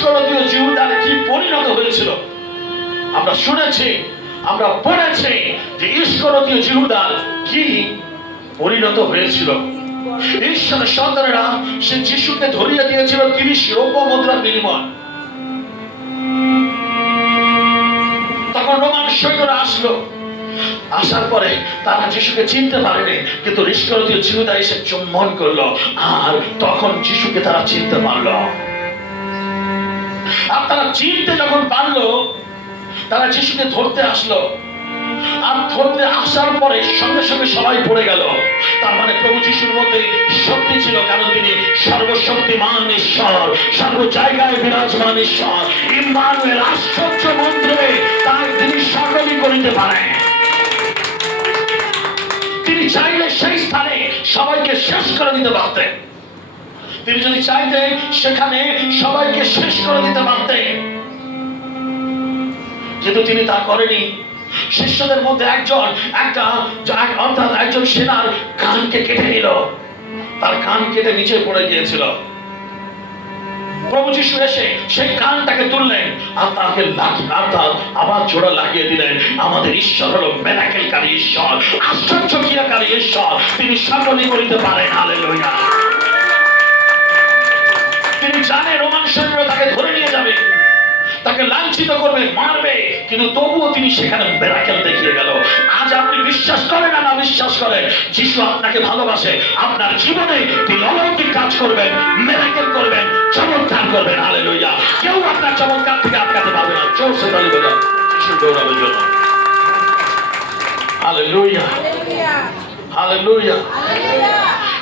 ইস্করিয়তীয় জিহুদার কি পরিণত হয়েছিল আমরা শুনেছি, আমরা পড়েছি যে ইস্করিয়তীয় জিহুদার কি পরিণত হয়েছিল। ঈশ্বরের সন্তানেরা সে যিশুকে ধরিয়ে দিয়েছিল 30 রৌপ্য মুদ্রার বিনিময়। তখন রোমান সৈন্যরা আসলো, আসার পরে তারা যিশুকে চিনতে পারেনি, কিন্তু ইস্করিয়তীয় জিহুদা এসে চুম্বন করলো, আর তখন যিশুকে তারা চিনতে পারলো। আর তারা চিনতে যখন পারলো, তারা যিশুকে ধরতে আসলো, আর ধরতে আসার পরে সঙ্গে সঙ্গে সবাই পড়ে গেল। তার মানে প্রভু যিশুর মধ্যে শক্তি ছিল, কারণ তিনি সর্বশক্তিমান ঈশ্বর, সর্ব জায়গায় বিরাজমান ঈশ্বর, ইম্মানুয়েল, আশ্চর্য মন্ত্রে তাই তিনি সকলই করিতে পারেন। তিনি চাইলে সেই স্থানে সবাইকে শেষ করে দিতে পারতেন, তিনি যদি চাইতেন সেখানে সবাইকে শেষ করে দিতে পারতেন, কিন্তু তিনি তা করেনি। শিষ্যদের মধ্যে একজন সেনার কানকে কেটে নিল, তার কান কেটে নিচে পড়ে গিয়েছিল। প্রভু যিশু এসে সেই কানটাকে তুললেন আর তাকে আবার জোড়া লাগিয়ে দিলেন। আমাদের ঈশ্বর হলো মিরাকেলকারী ঈশ্বর, আশ্চর্য ক্রিয়াকারী ঈশ্বর, তিনি সকলই করিতে পারেন। হালেলুয়া। তিনি জানে রোমান সৈন্যরা তাকে ধরে নিয়ে যাবে, তাকে লাঞ্ছিত করবে, মারবে, কিন্তু তবুও তিনি সেখানে মিরাকেল দেখিয়ে গেল। আজ আপনি বিশ্বাস করেন না বিশ্বাস করেন, যিশু আপনাকে ভালোবাসে, আপনার জীবনে তিনি অলৌকিক কাজ করবেন, মিরাকেল করবেন, চমৎকার করবেন। হালেলুয়া। কেউ আপনার চমৎকার থেকে আটকাতে পারবে না। জোরসে তালি বাজান যিশুর গৌরবের জন্য। Hallelujah, hallelujah.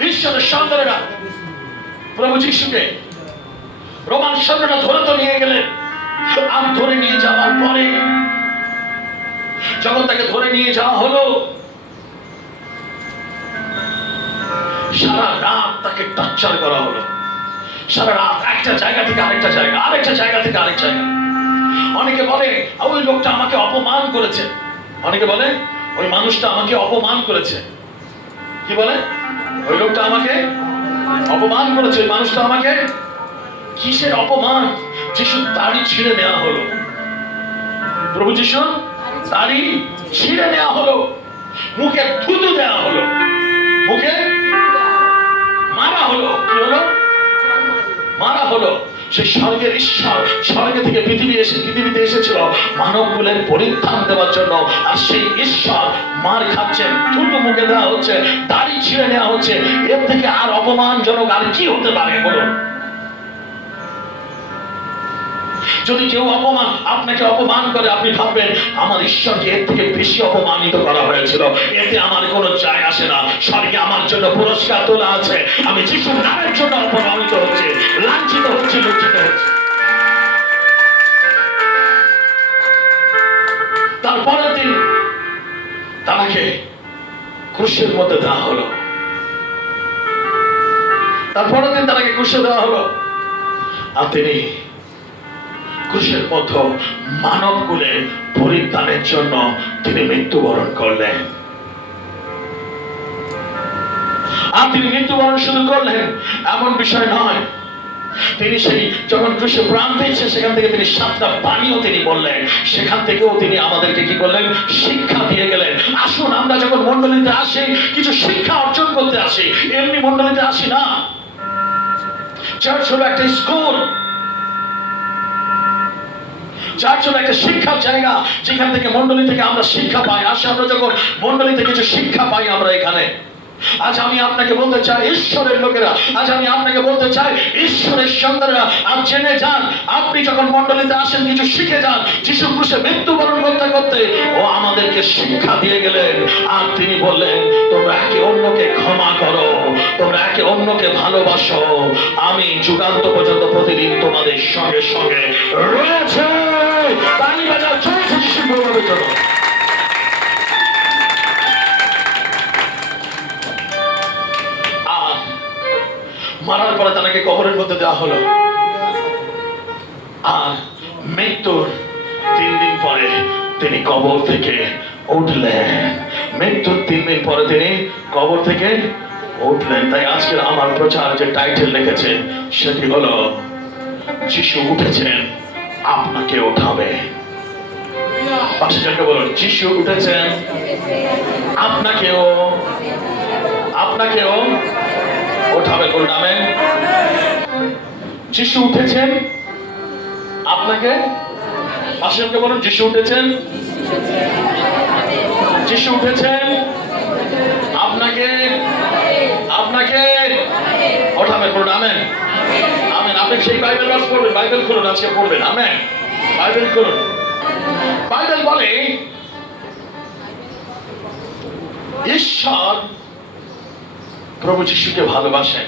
ঈশ্বরের সন্তানেরা প্রভু যিশুকে রোমান সৈন্যরা ধরে তো নিয়ে গেলেন। আর ধরে নিয়ে যাওয়ার পরে যখন তাকে ধরে নিয়ে যাওয়া হলো, সারা রাত তাকে টর্চার করা হলো। সারা রাত একটা জায়গা থেকে আরেকটা জায়গা, আরেকটা জায়গা থেকে আরেক জায়গা। অনেকে বলে ওই লোকটা আমাকে অপমান করেছে, অনেকে বলে ওই মানুষটা আমাকে অপমান করেছে। কি বলে? ওই লোকটা আমাকে অপমান করেছে, ওই মানুষটা আমাকে। কিসের অপমান? যিশুর দাড়ি ছিঁড়ে নেওয়া হলো। প্রভু যিশু দাড়ি ছিঁড়ে নেওয়া হলো, মুখে থুতু দেওয়া হলো, মুখে মারা হলো। কি হলো? মারা হলো। সেই স্বর্গের ঈশ্বর স্বর্গে থেকে পৃথিবীতে এসেছিল মানব কুলের পরিত্রাণ দেওয়ার জন্য, আর সেই ঈশ্বর মার খাচ্ছেন, থুতু মুখে দেওয়া হচ্ছে, দাড়ি ছিঁড়ে নেওয়া হচ্ছে। এর থেকে আর অপমানজনক আর কি হতে পারে বলুন? যদি কেউ আপনাকে অপমান করে, আপনি ভাববেন আমার ঈশ্বরকে এর থেকে বেশি অপমানিত করা হয়েছিল, এতে আমার কোনো যায় আসে না, স্বর্গে আমার জন্য পুরস্কার তোলা আছে, আমি যিশুর নামের জন্য অপমানিত হচ্ছে, লাঞ্ছিত হচ্ছে, লজ্জিত হচ্ছে। তারপরের দিন তাকে ক্রুশের মধ্যে দেওয়া হলো, তারপরের দিন তাকে ক্রুশে দেওয়া হলো, আর তিনি ক্রুশের মধ্যে মানব কুলের পরিত্রাণের জন্য তিনি মৃত্যুবরণ করলেন। আর তিনি মৃত্যুবরণ শুধু করলেন এমন বিষয় নয়, তিনি সেই যখন ক্রুশে প্রাণ দিয়েছে সেখান থেকে তিনি 7টা বাণীও তিনি বললেন, সেখান থেকেও তিনি আমাদেরকে কি করলেন? শিক্ষা দিয়ে গেলেন। আসুন আমরা যখন মণ্ডলীতে আসি কিছু শিক্ষা অর্জন করতে আসি, এমনি মণ্ডলীতে আসি না। চার্চ হলো একটা স্কুল, চার্চ হলো একটা শিক্ষার জায়গা, যেখান থেকে মণ্ডলী থেকে আমরা শিক্ষা পাই। আসে আমরা যখন মণ্ডলীতে কিছু শিক্ষা পাই আমরা এখানে। আজ আমি আপনাকে বলতে চাই, ঈশ্বরের লোকেরা, আজ আমি আপনাকে বলতে চাই, ঈশ্বরের সন্তানেরা, আজ জেনে যান, আপনি যখন মণ্ডলীতে আসেন কিছু শিখে যান। যিশু ক্রুশে মৃত্যুবরণ করতে করতে ও আমাদেরকে শিক্ষা দিয়ে গেলেন, আর তিনি বললেন তোমরা একে অন্যকে ক্ষমা করো, তোমরা একে অন্যকে ভালোবাসো, আমি যুগান্ত পর্যন্ত প্রতিদিন তোমাদের সঙ্গে সঙ্গে রয়েছে। তালি বাজাও চলছে যিশু গৌরবের জন্য। মারার পরে তাকে কবরের মধ্যে দেওয়া হলো, আর মৃত্যুর 3 দিন পরে তিনি কবর থেকে উঠলেন। মৃত্যুর 3 দিন পরে তিনি কবর থেকে উঠলেন। তাই আজকে আমার প্রচার যে টাইটেল লিখেছে সেটি হলো যিশু উঠেছেন, আপনাকে ওঠাবে। পাশে জনকে বলুন, যিশু উঠেছেন, আপনাকেও ওঠাবে। বলুন আমেন। যিশু উঠেছেন, আপনাকে। পাশে জনকে বলুন, যিশু উঠেছেন, যিশু উঠেছেন, আপনাকে ওঠাবে। বলুন আমেন। আমেন। আপনি সেই বাইবেল ভার্স পড়বেন, বাইবেল খুলুন, আজকে পড়বেন। আমেন। বাইবেল খুলুন। বাইবেল বলে ঈশ্বর প্রভু যিশুকে ভালোবাসেন।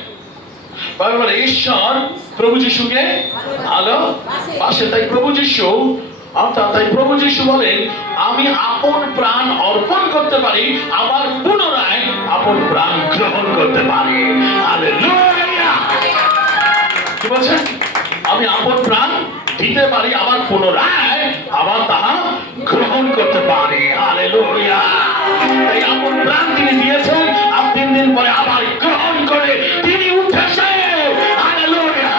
বাইবেল বলে ঈশ্বর প্রভু যিশুকে ভালোবাসেন। তাই প্রভু যিশু বলেন, আমি আপন প্রাণ অর্পণ করতে পারি, আবার পুনরায় আপন প্রাণ গ্রহণ করতে পারি। হালেলুয়া। কি বলছেন? আমি আপন প্রাণ দিতে পারি, আবার পুনরায় আবার তাহা গ্রহণ করতে পারি। হালেলুয়া। তাই আপন প্রাণ তিনি দিয়েছেন, আর 3 দিন পরে আবার গ্রহণ করে তিনি উঠেছেন। হালেলুয়া,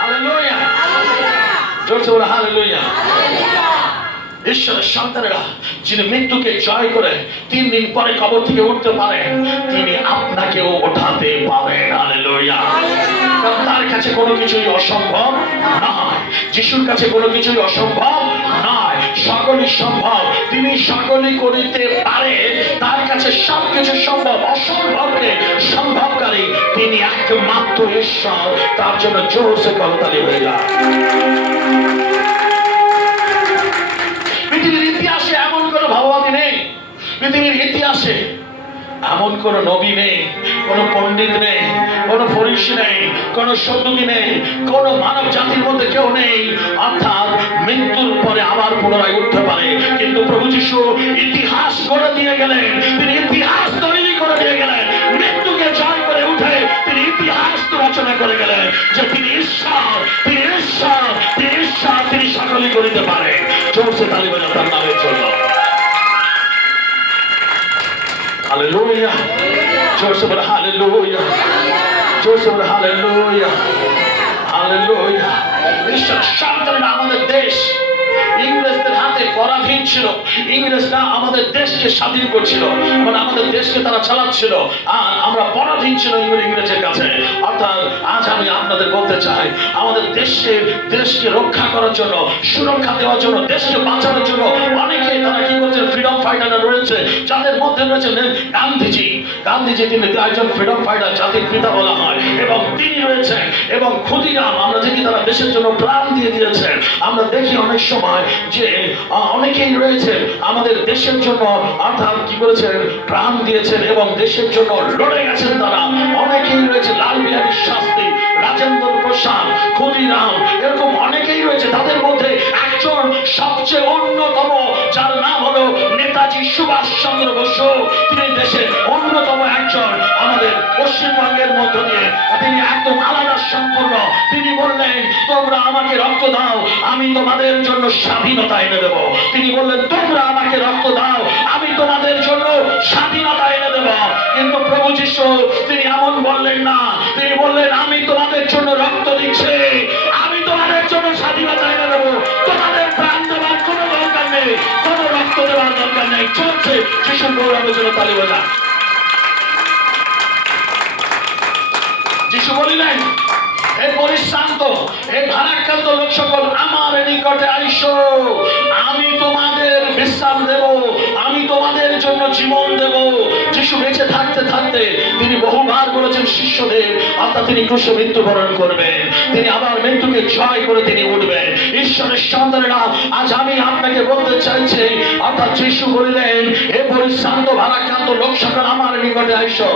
হালেলুয়া, জোরসে বলো হালেলুয়া। ঈশ্বরের সন্তানেরা যিনি মৃত্যুকে জয় করে 3 দিন পরে কবর থেকে উঠতে পারেন, তিনি আপনাকেও ওঠাতে পারেন। হালেলুয়া। তার কাছে কোনো কিছুই অসম্ভব নয়, যিশুর কাছে কোনো কিছুই অসম্ভব নয়, সকলই সম্ভব। তিনি সকলই করিতে পারে, তার কাছে সবকিছু সম্ভব। অসম্ভবকে সম্ভবকারী তিনি একমাত্র ঈশ্বর। তার জন্য জোরসে করতালি হয়ে যায়। পৃথিবীর ইতিহাসে এমন কোনো ভাববাদী নেই, পৃথিবীর ইতিহাসে এমন কোন নবী নেই, কোন পণ্ডিত নেই, কোন ফরিসি নেই, কোন সদ্দুকী নেই, কোন মানব জাতির মধ্যে কেউ নেই অর্থাৎ মৃত্যুর পরে আবার পুনরায় উঠতে পারে। কিন্তু প্রভু যিশু ইতিহাস করে দিয়ে গেলেন, তিনি ইতিহাস তৈরি করে দিয়ে গেলেন। মৃত্যুকে জয় করে উঠে তিনি ইতিহাস রচনা করে গেলেন যে তিনি ঈশ্বর, তিনি ঈশ্বর, তিনি ঈশ্বর, তিনি সকলই করিতে পারে। জোরসে তালি বাজান তার নামের জন্য। হালেলুয়া। জোরসে বলে হালেলুয়া, জোরসে বলে হালেলুয়া, হালেলুয়া। ঈশ্বরের সন্তানেরা আমাদের দেশ ইংরেজদের হাতে পরাধীন ছিল। ইংরেজরা আমাদের দেশকে স্বাধীন করছিল, মানে আমাদের দেশকে তারা চালাচ্ছিল, আর আমরা পরাধীন ছিল ইংরেজের কাছে। অর্থাৎ আজ আমি আপনাদের বলতে চাই, আমাদের দেশকে রক্ষা করার জন্য, সুরক্ষা দেওয়ার জন্য, দেশকে বাঁচানোর জন্য অনেকে তারা কি করছেন, ফ্রিডম ফাইটাররা রয়েছে, যাদের মধ্যে রয়েছেন গান্ধীজি। তিনি একজন ফ্রিডম ফাইটার, জাতির পিতা বলা হয়, এবং তিনি রয়েছেন, এবং ক্ষুদিরাম, আমরা দেখি তারা দেশের জন্য প্রাণ দিয়ে দিয়েছেন। আমরা দেখি অনেক সময় যে অনেকেই রয়েছেন আমাদের দেশের জন্য অর্থাৎ কি করেছেন, প্রাণ দিয়েছেন এবং দেশের জন্য লড়ে গেছেন। তারা অনেকেই রয়েছে, লাল বিহারী শাস্ত্রী, রাজেন্দ্র প্রসাদ, ক্ষুদিরাম, এরকম অনেকেই রয়েছে। তাদের মধ্যে একজন সবচেয়ে অন্যতম, যার নাম হলো নেতাজি সুভাষ চন্দ্র বসু। তিনি দেশের অন্যতম একজন, আমাদের পশ্চিমবঙ্গের মধ্য দিয়ে তিনি একদম আলাদা সম্পূর্ণ। তিনি বললেন, তোমরা আমাকে রক্ত দাও, আমি তোমাদের জন্য স্বাধীনতা এনে দেব। তিনি বললেন, তোমরা আমাকে রক্ত দাও, আমি তোমাদের জন্য স্বাধীনতা এনে দেব। কিন্তু প্রভু যিশু তিনি এমন বললেন না, তিনি বললেন, আমি তোমাদের জন্য রক্ত দিচ্ছি, আমি তোমাদের জন্য স্বাধীনতা এনে দেব। তোমাদের প্রাণ দেওয়ার কোনো দরকার নেই, কোনো রক্ত দেওয়ার দরকার নেই। চলছে যিশুর গৌরবের জন্য তালি বাজান। যিশু বলিলেন, হে পরিশ্রান্ত, হে ভারাক্রান্ত লোক সকল, আমার নিকটে আইসো, আমি তোমাদের বিশ্রাম দেব, আমি তোমাদের জন্য জীবন দেব। যিশু বেঁচে থাকতে থাকতে তিনি বহুবার বলেছেন শিষ্যদের, অর্থাৎ তিনি ক্রুশে মৃত্যুবরণ করবেন, তিনি আবার মৃত্যুকে জয় করে তিনি উঠবেন। ঈশ্বরের সন্তানেরা, আজ আমি আপনাকে বলতে চাইছি, অর্থাৎ যিশু বলিলেন, হে পরিশ্রান্ত ভারাক্রান্ত লোক সকল, আমার নিকটে আইসো।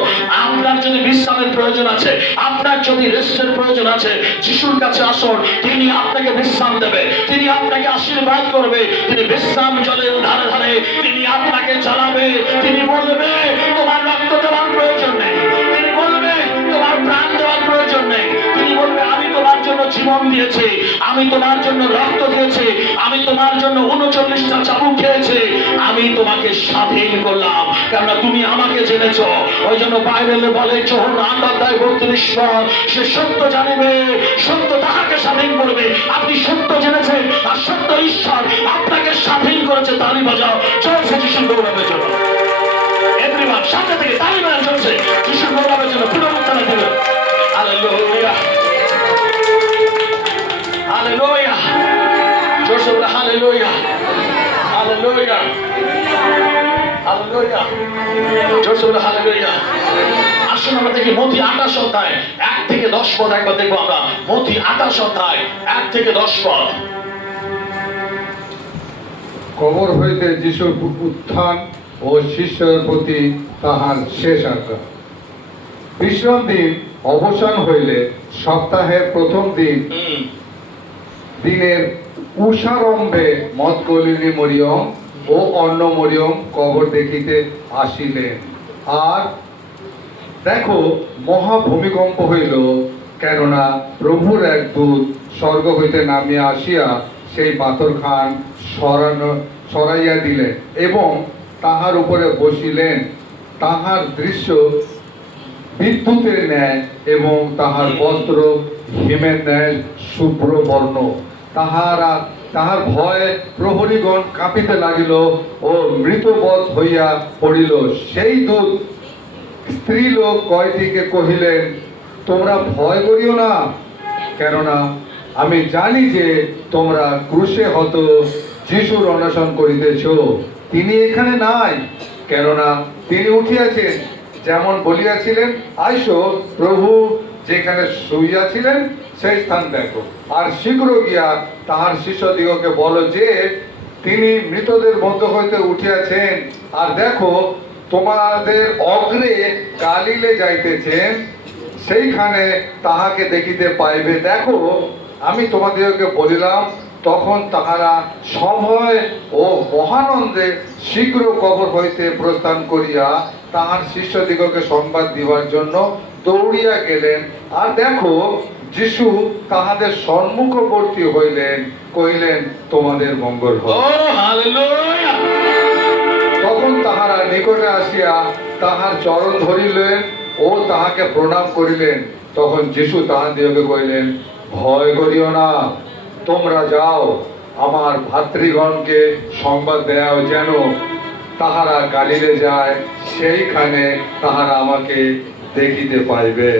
আপনার যদি বিশ্রামের প্রয়োজন আছে, আপনার যদি রেস্টের প্রয়োজন আছে, যিশুর কাছে আসুন, তিনি আপনাকে বিশ্রাম দেবে, তিনি আপনাকে আশীর্বাদ করবে, তিনি বিশ্রাম জলের ধারে ধারে তিনি আপনাকে চালাবে। তিনি বলবে, তোমার রক্ত দেওয়ার প্রয়োজন নেই, তিনি বলবে তোমার প্রাণ দেওয়ার প্রয়োজন নেই, তিনি বলবে, আমি তোমার জন্য জীবন দিয়েছি, আমি তোমার জন্য রক্ত দিয়েছি, আমি তোমার জন্য 39টা চাবুক খেয়েছি, আমি তোমাকে স্বাধীন করলাম, কেননা তুমি আমাকে জেনেছ। ওই জন্য বাইবেলে বলে, যোহন 8 অধ্যায় 32 পদ, সে সত্য জানিবে, সত্য আপনাকে স্বাধীন করবে। আপনি সত্য জেনেছেন আর সত্য ঈশ্বর আপনাকে স্বাধীন করেছে। তালি বাজাও চলছে যিশুর গৌরবের জন্য। এভরিওয়ান সামনে থেকে তালি বাজাও চলছে যিশুর গৌরবের জন্য। পুনরুত্থান দেবে। হালেলুয়া, হালেলুয়া, জোরসে বলে হালেলুয়া, হালেলুয়া, হালেলুয়া, জোরসে বলে হালেলুয়া। আসুন আমরা দেখি মথি 28 অধ্যায় 1 থেকে 10 পদ একবার দেখবো আমরা। মথি 28 অধ্যায় 1 থেকে 10 পদ। কবর হইতে যিশুর উত্থান ও শিষ্যের প্রতি তাহার শেষ আজ্ঞা। বিশ্রাম দিন অবসান হইলে সপ্তাহের প্রথম দিনের উষারম্ভে মদকলিনী মরিয়ম ও অন্য মরিয়ম কবর দেখিতে আসিলেন। আর দেখো, মহা ভূমিকম্প হইল, কেননা প্রভুর এক দূত স্বর্গ হইতে নামিয়া আসিয়া সেই পাথরখান সরাইয়া দিলেন এবং তাহার উপরে বসিলেন। তাহার দৃশ্য বিদ্যুতের ন্যায় এবং তাহার বস্ত্র হিমের ন্যায় শুভ্র বর্ণ। তাহার ভয়ে প্রহরীগণ কাঁপিতে লাগিল ও মৃতবৎ হইয়া পড়িল। সেই দূত স্ত্রীলোক কয়টিকে কহিলেন, তোমরা ভয় করিও না, কেননা আমি জানি যে তোমরা ক্রুশে হত যিশুর অন্বেষণ করিতেছ। তিনি এখানে নাই, কেননা তিনি উঠিয়াছেন, যেমন বলিয়াছিলেন। আইসো, প্রভু যেখানে শুইয়াছিলেন সেই স্থান দেখো, আর শীঘ্র গিয়া তাহার শিষ্যদিগকে বলো যে তিনি মৃতদের মধ্য হইতে উঠিয়াছেন। আর দেখো, তোমাদের অগ্রে গালিলে যাইতেছেন, সেইখানে তাহাকে দেখিতে পাইবে। দেখো, আমি তোমাদেরকে বলিলাম। তখন তাহারা সভয় ও মহানন্দে শীঘ্র কবর হইতে প্রস্থান করিয়া তাহার শিষ্যদিগকে সংবাদ দিবার জন্য দৌড়িয়া গেলেন। আর দেখো, যিশু তাহাদের সম্মুখবর্তী হইলেন, কহিলেন, তোমাদের মঙ্গল হোক। তখন তাহারা নিকটে আসিয়া তাহার চরণ ধরিলেন ও তাহাকে প্রণাম করিলেন। তখন যিশু তাহাদিগকে কহিলেন, ভয় করিও না, তোমরা যাও, আমার ভাতৃগণকে সংবাদ দেও যেন তাহারা গালিলে যায়, সেইখানে তাহারা আমাকে দেখিতে পাইবে।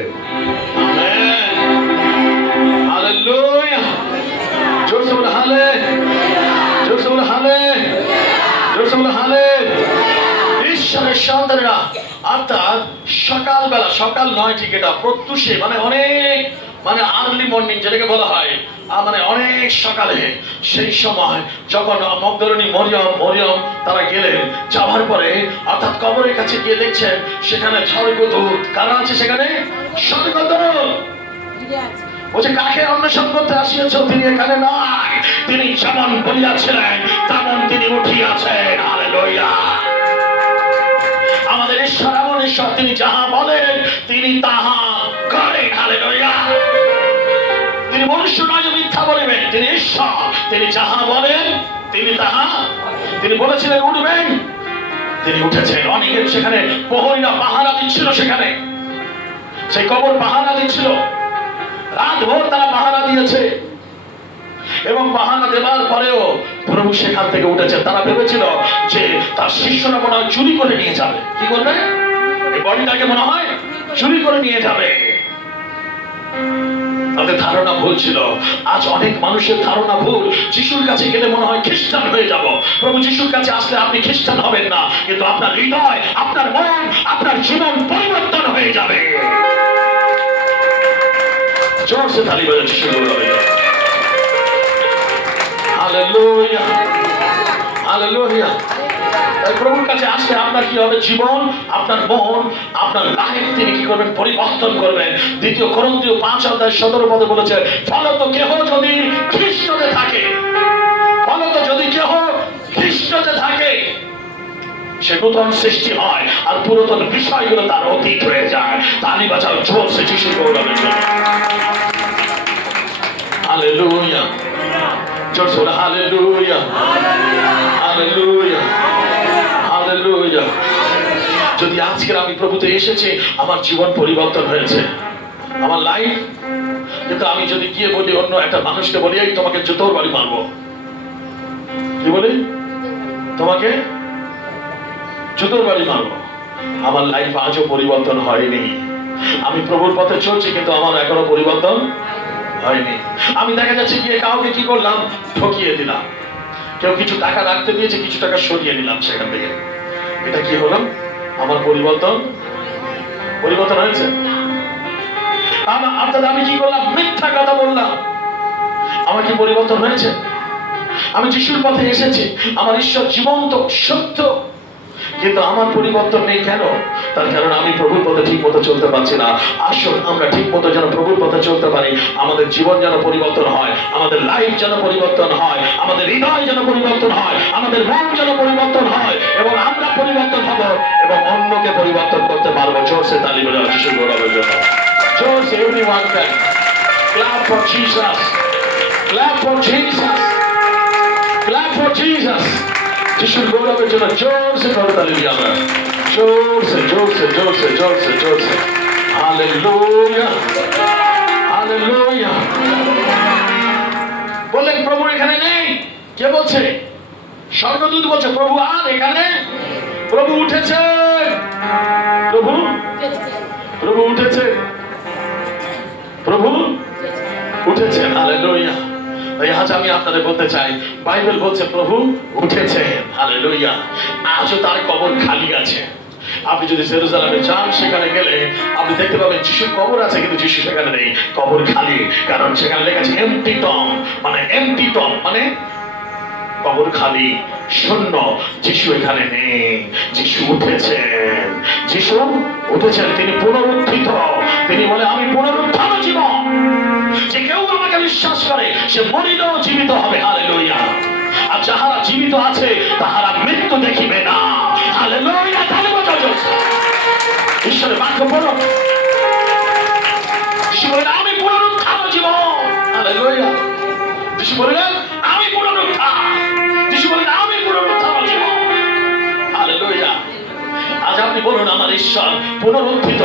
ঈশ্বরের সন্তানেরা, অর্থাৎ সকালবেলা, সকাল নয় ঠিক, এটা প্রত্যুষে মানে আর্লি মর্নিং যেটাকে বলা হয়, মানে অনেক সকালে, সেই সময় যখন মগদলিনী মরিয়ম তারা গেলেন, যাওয়ার পরে অর্থাৎ কবরের কাছে গিয়ে দেখছেন সেখানে স্বর্গদূত। কারা আছে সেখানে? স্বর্গদূত। বলছে, কাকে অন্বেষণ করতে আসিয়াছ? তিনি এখানে নাই, তিনি যেমন বলিয়াছিলেন তেমন তিনি উঠিয়াছেন। হালেলুয়া। আমাদের ঈশ্বর এমন ঈশ্বর, তিনি যাহা বলেন তিনি তাহা করেন। হালেলুয়া। তিনি মনুষ্য নয় যে মিথ্যা বলিবেন, তিনি ঈশ্বর, তিনি যাহা বলেন তিনি তাহা। তিনি বলেছিলেন উঠবেন, তিনি উঠেছেন। অনেকে সেখানে প্রহরীরা পাহারা দিচ্ছিল, সেখানে সেই কবর পাহারা দিচ্ছিল, রাত ভোর তারা পাহারা দিয়েছে। এবং পাহারা দেওয়ার পরেও প্রভু সেখান থেকে উঠেছে। তারা ভেবেছিল যে তার শিষ্যরা মনে হয় চুরি করে নিয়ে যাবে। কি করবে? এই বডিটাকে মনে হয় চুরি করে নিয়ে যাবে। তাদের ধারণা ভুল ছিল। আজ অনেক মানুষের ধারণা ভুল। যিশুর কাছে গেলে মনে হয় খ্রিস্টান হয়ে যাব। প্রভু যিশুর কাছে আসলে আপনি খ্রিস্টান হবেন না, কিন্তু আপনার হৃদয়, আপনার মন, আপনার জীবন পরিবর্তন হয়ে যাবে। জোরসে তালি বাজাতে শুরু করবে। Hallelujah, hallelujah. তাই প্রভুর কাছে আসলে আপনার কি হবে? জীবন, আপনার মন, আপনার লাইফ তিনি কি করবেন? পরিবর্তন করবেন। 2 কোরিন্থীয় 5 অধ্যায় 17 পদে বলেছে, ফলত কেহ যদি খ্রিস্টতে থাকে, ফলত যদি কেহ খ্রিস্টতে থাকে, সে নতুন সৃষ্টি হয়, আর পুরাতন বিষয়গুলো তার অতীত হয়ে যায়। তালি বাজাও জোরসে যিশুর গৌরবের জন্য। হালেলুয়া। জোরসে বলো হালেলুয়া, হালেলুয়া, হালেলুয়া। যদি আজকের আমি প্রভুতে এসেছি, আমার জীবন পরিবর্তন হয়েছে, আমার লাইফ কিন্তু আমি যদি গিয়ে বলি অন্য একটা মানুষকে বলি এই তোমাকে জুতোর বাড়ি মারবো, কি বলি? তোমাকে জুতোর বাড়ি মারবো। আমার লাইফ আজও পরিবর্তন হয়নি। আমি প্রভুর পথে চলছি কিন্তু আমার এখনো পরিবর্তন হয়নি। আমি দেখা যাচ্ছে গিয়ে কাউকে কি করলাম, ঠকিয়ে দিলাম। কেউ কিছু টাকা রাখতে দিয়েছে, কিছু টাকা সরিয়ে নিলাম সেখান থেকে। এটা কি হলো? আমার পরিবর্তন হয়েছে? অর্থাৎ আমি কি করলাম, মিথ্যা কথা বললাম। আমার কি পরিবর্তন হয়েছে? আমি যিশুর পথে এসেছি, আমার ঈশ্বর জীবন্ত সত্য, কিন্তু আমার পরিবর্তন নেই। কেন? তার কারণ আমি প্রভুর পথে ঠিক মতো চলতে পারছি না। আসুন আমরা ঠিক মতো যেন প্রভুর পথে চলতে পারি, আমাদের জীবন যেন পরিবর্তন হয়, আমাদের লাইফ যেন পরিবর্তন হয়, আমাদের হৃদয় যেন পরিবর্তন হয়, আমাদের মন যেন পরিবর্তন হয়, এবং আমরা পরিবর্তন হব এবং অন্যকে পরিবর্তন করতে পারবো। জোরসে তালি বাজাও যিশুর গৌরবের জন্য। জোরসে everyone can clap for Jesus, clap for Jesus, clap for Jesus. যিশুর গৌরবের জন্য জোরসে করতালি দিই আমরা, জোরসে জোরসে জোরসে জোরসে জোরসে। Hallelujah, hallelujah. বললেন প্রভু এখানে নেই। কে বলছে? স্বর্গদূত বলছে প্রভু আর এখানে, প্রভু উঠেছে, প্রভু প্রভু উঠেছে, প্রভু উঠেছেন। হালেলুয়া। তাই আজ আমি আপনাদের বলতে চাই, বাইবেল বলছে প্রভু উঠেছেন। হালেলুয়া। আজও তার কবর খালি আছে। আপনি যদি জেরুজালেমে যান, সেখানে গেলে আপনি দেখতে পাবেন যিশুর কবর আছে, কিন্তু যিশু সেখানে নেই, কবর খালি। কারণ সেখানে লেখা আছে এমটি টম, মানে এমটি টম মানে কবর খালি, শূন্য। যিশু এখানে নেই, যিশু উঠেছেন, যিশু উঠেছেন। তিনি পুনরুত্থিত। তিনি বলে আমি পুনরুত্থান জীবন, যে কেউ আমাকে বিশ্বাস করে সে মরিলেও জীবিত হবে। হালেলুয়া। আর যাহারা জীবিত আছে তাহারা মৃত্যু দেখিবে না। হালেলুয়া। তাহলে ঈশ্বরের বাক্য পড়ো। যিশু বলেন আমি পুনরুত্থান জীবন। হালেলুয়া। যিশু বলেন আমি পুনরুত্থান। যিশু বলেন আমি পুনরুত্থান জীবন। হালেলুয়া। আজ আপনি বলুন আমার ঈশ্বর পুনরুত্থিত,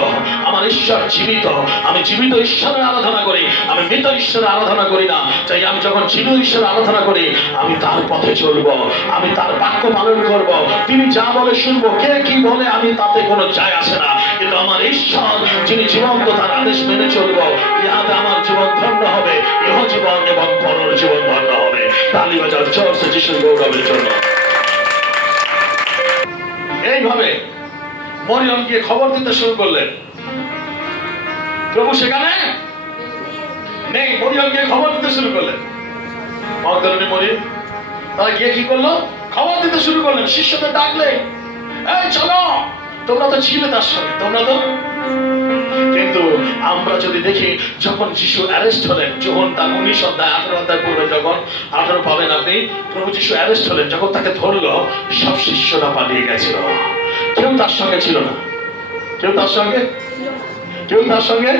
আমার ঈশ্বর জীবিত। আমি জীবিত ঈশ্বরের আরাধনা করি, আমি মৃত ঈশ্বরের আরাধনা করি না। তাই আমি যখন জীবিত ঈশ্বরের আরাধনা করি, আমি তার পথে চলব, আমি তার বাক্য পালন করব। তিনি যা বলে শুনবো, কে কি বলে আমি তাতে কোনো যায় আসে না। কিন্তু আমার ঈশ্বর যিনি জীবন্ত, তার আদেশ মেনে চলব। ইহাতে আমার জীবন ধন্য হবে, ইহ জীবন এবং পরর জীবন ধন্য হবে। তালি বাজাও জোরসে যিশুর গৌরবের জন্য। এইভাবে মরিয়ম গিয়ে খবর দিতে শুরু করলেন, প্রভু সেখানে নেই। মরিয়ম গিয়ে খবর দিতে শুরু করলেন, মগদলিনী মরিয়ম। তারা গিয়ে কি করলো? খবর দিতে শুরু করলেন, শিষ্যদের ডাকলেন, এই চলো, তোমরা তো ছিলে তার সঙ্গে, তোমরা তো। কিন্তু আমরা যদি দেখি, যখন যিশু অ্যারেস্ট হলেন, যখন তার 19 অধ্যায় 18 অধ্যায় পূর্বে, যখন 18 পাবেন আপনি, প্রভু যিশু অ্যারেস্ট হলেন, যখন তাকে ধরলো, সব শিষ্যরা পালিয়ে গেছিল। কেউ তার সঙ্গে ছিল না, কেউ তার সঙ্গে, কেউ তার সঙ্গে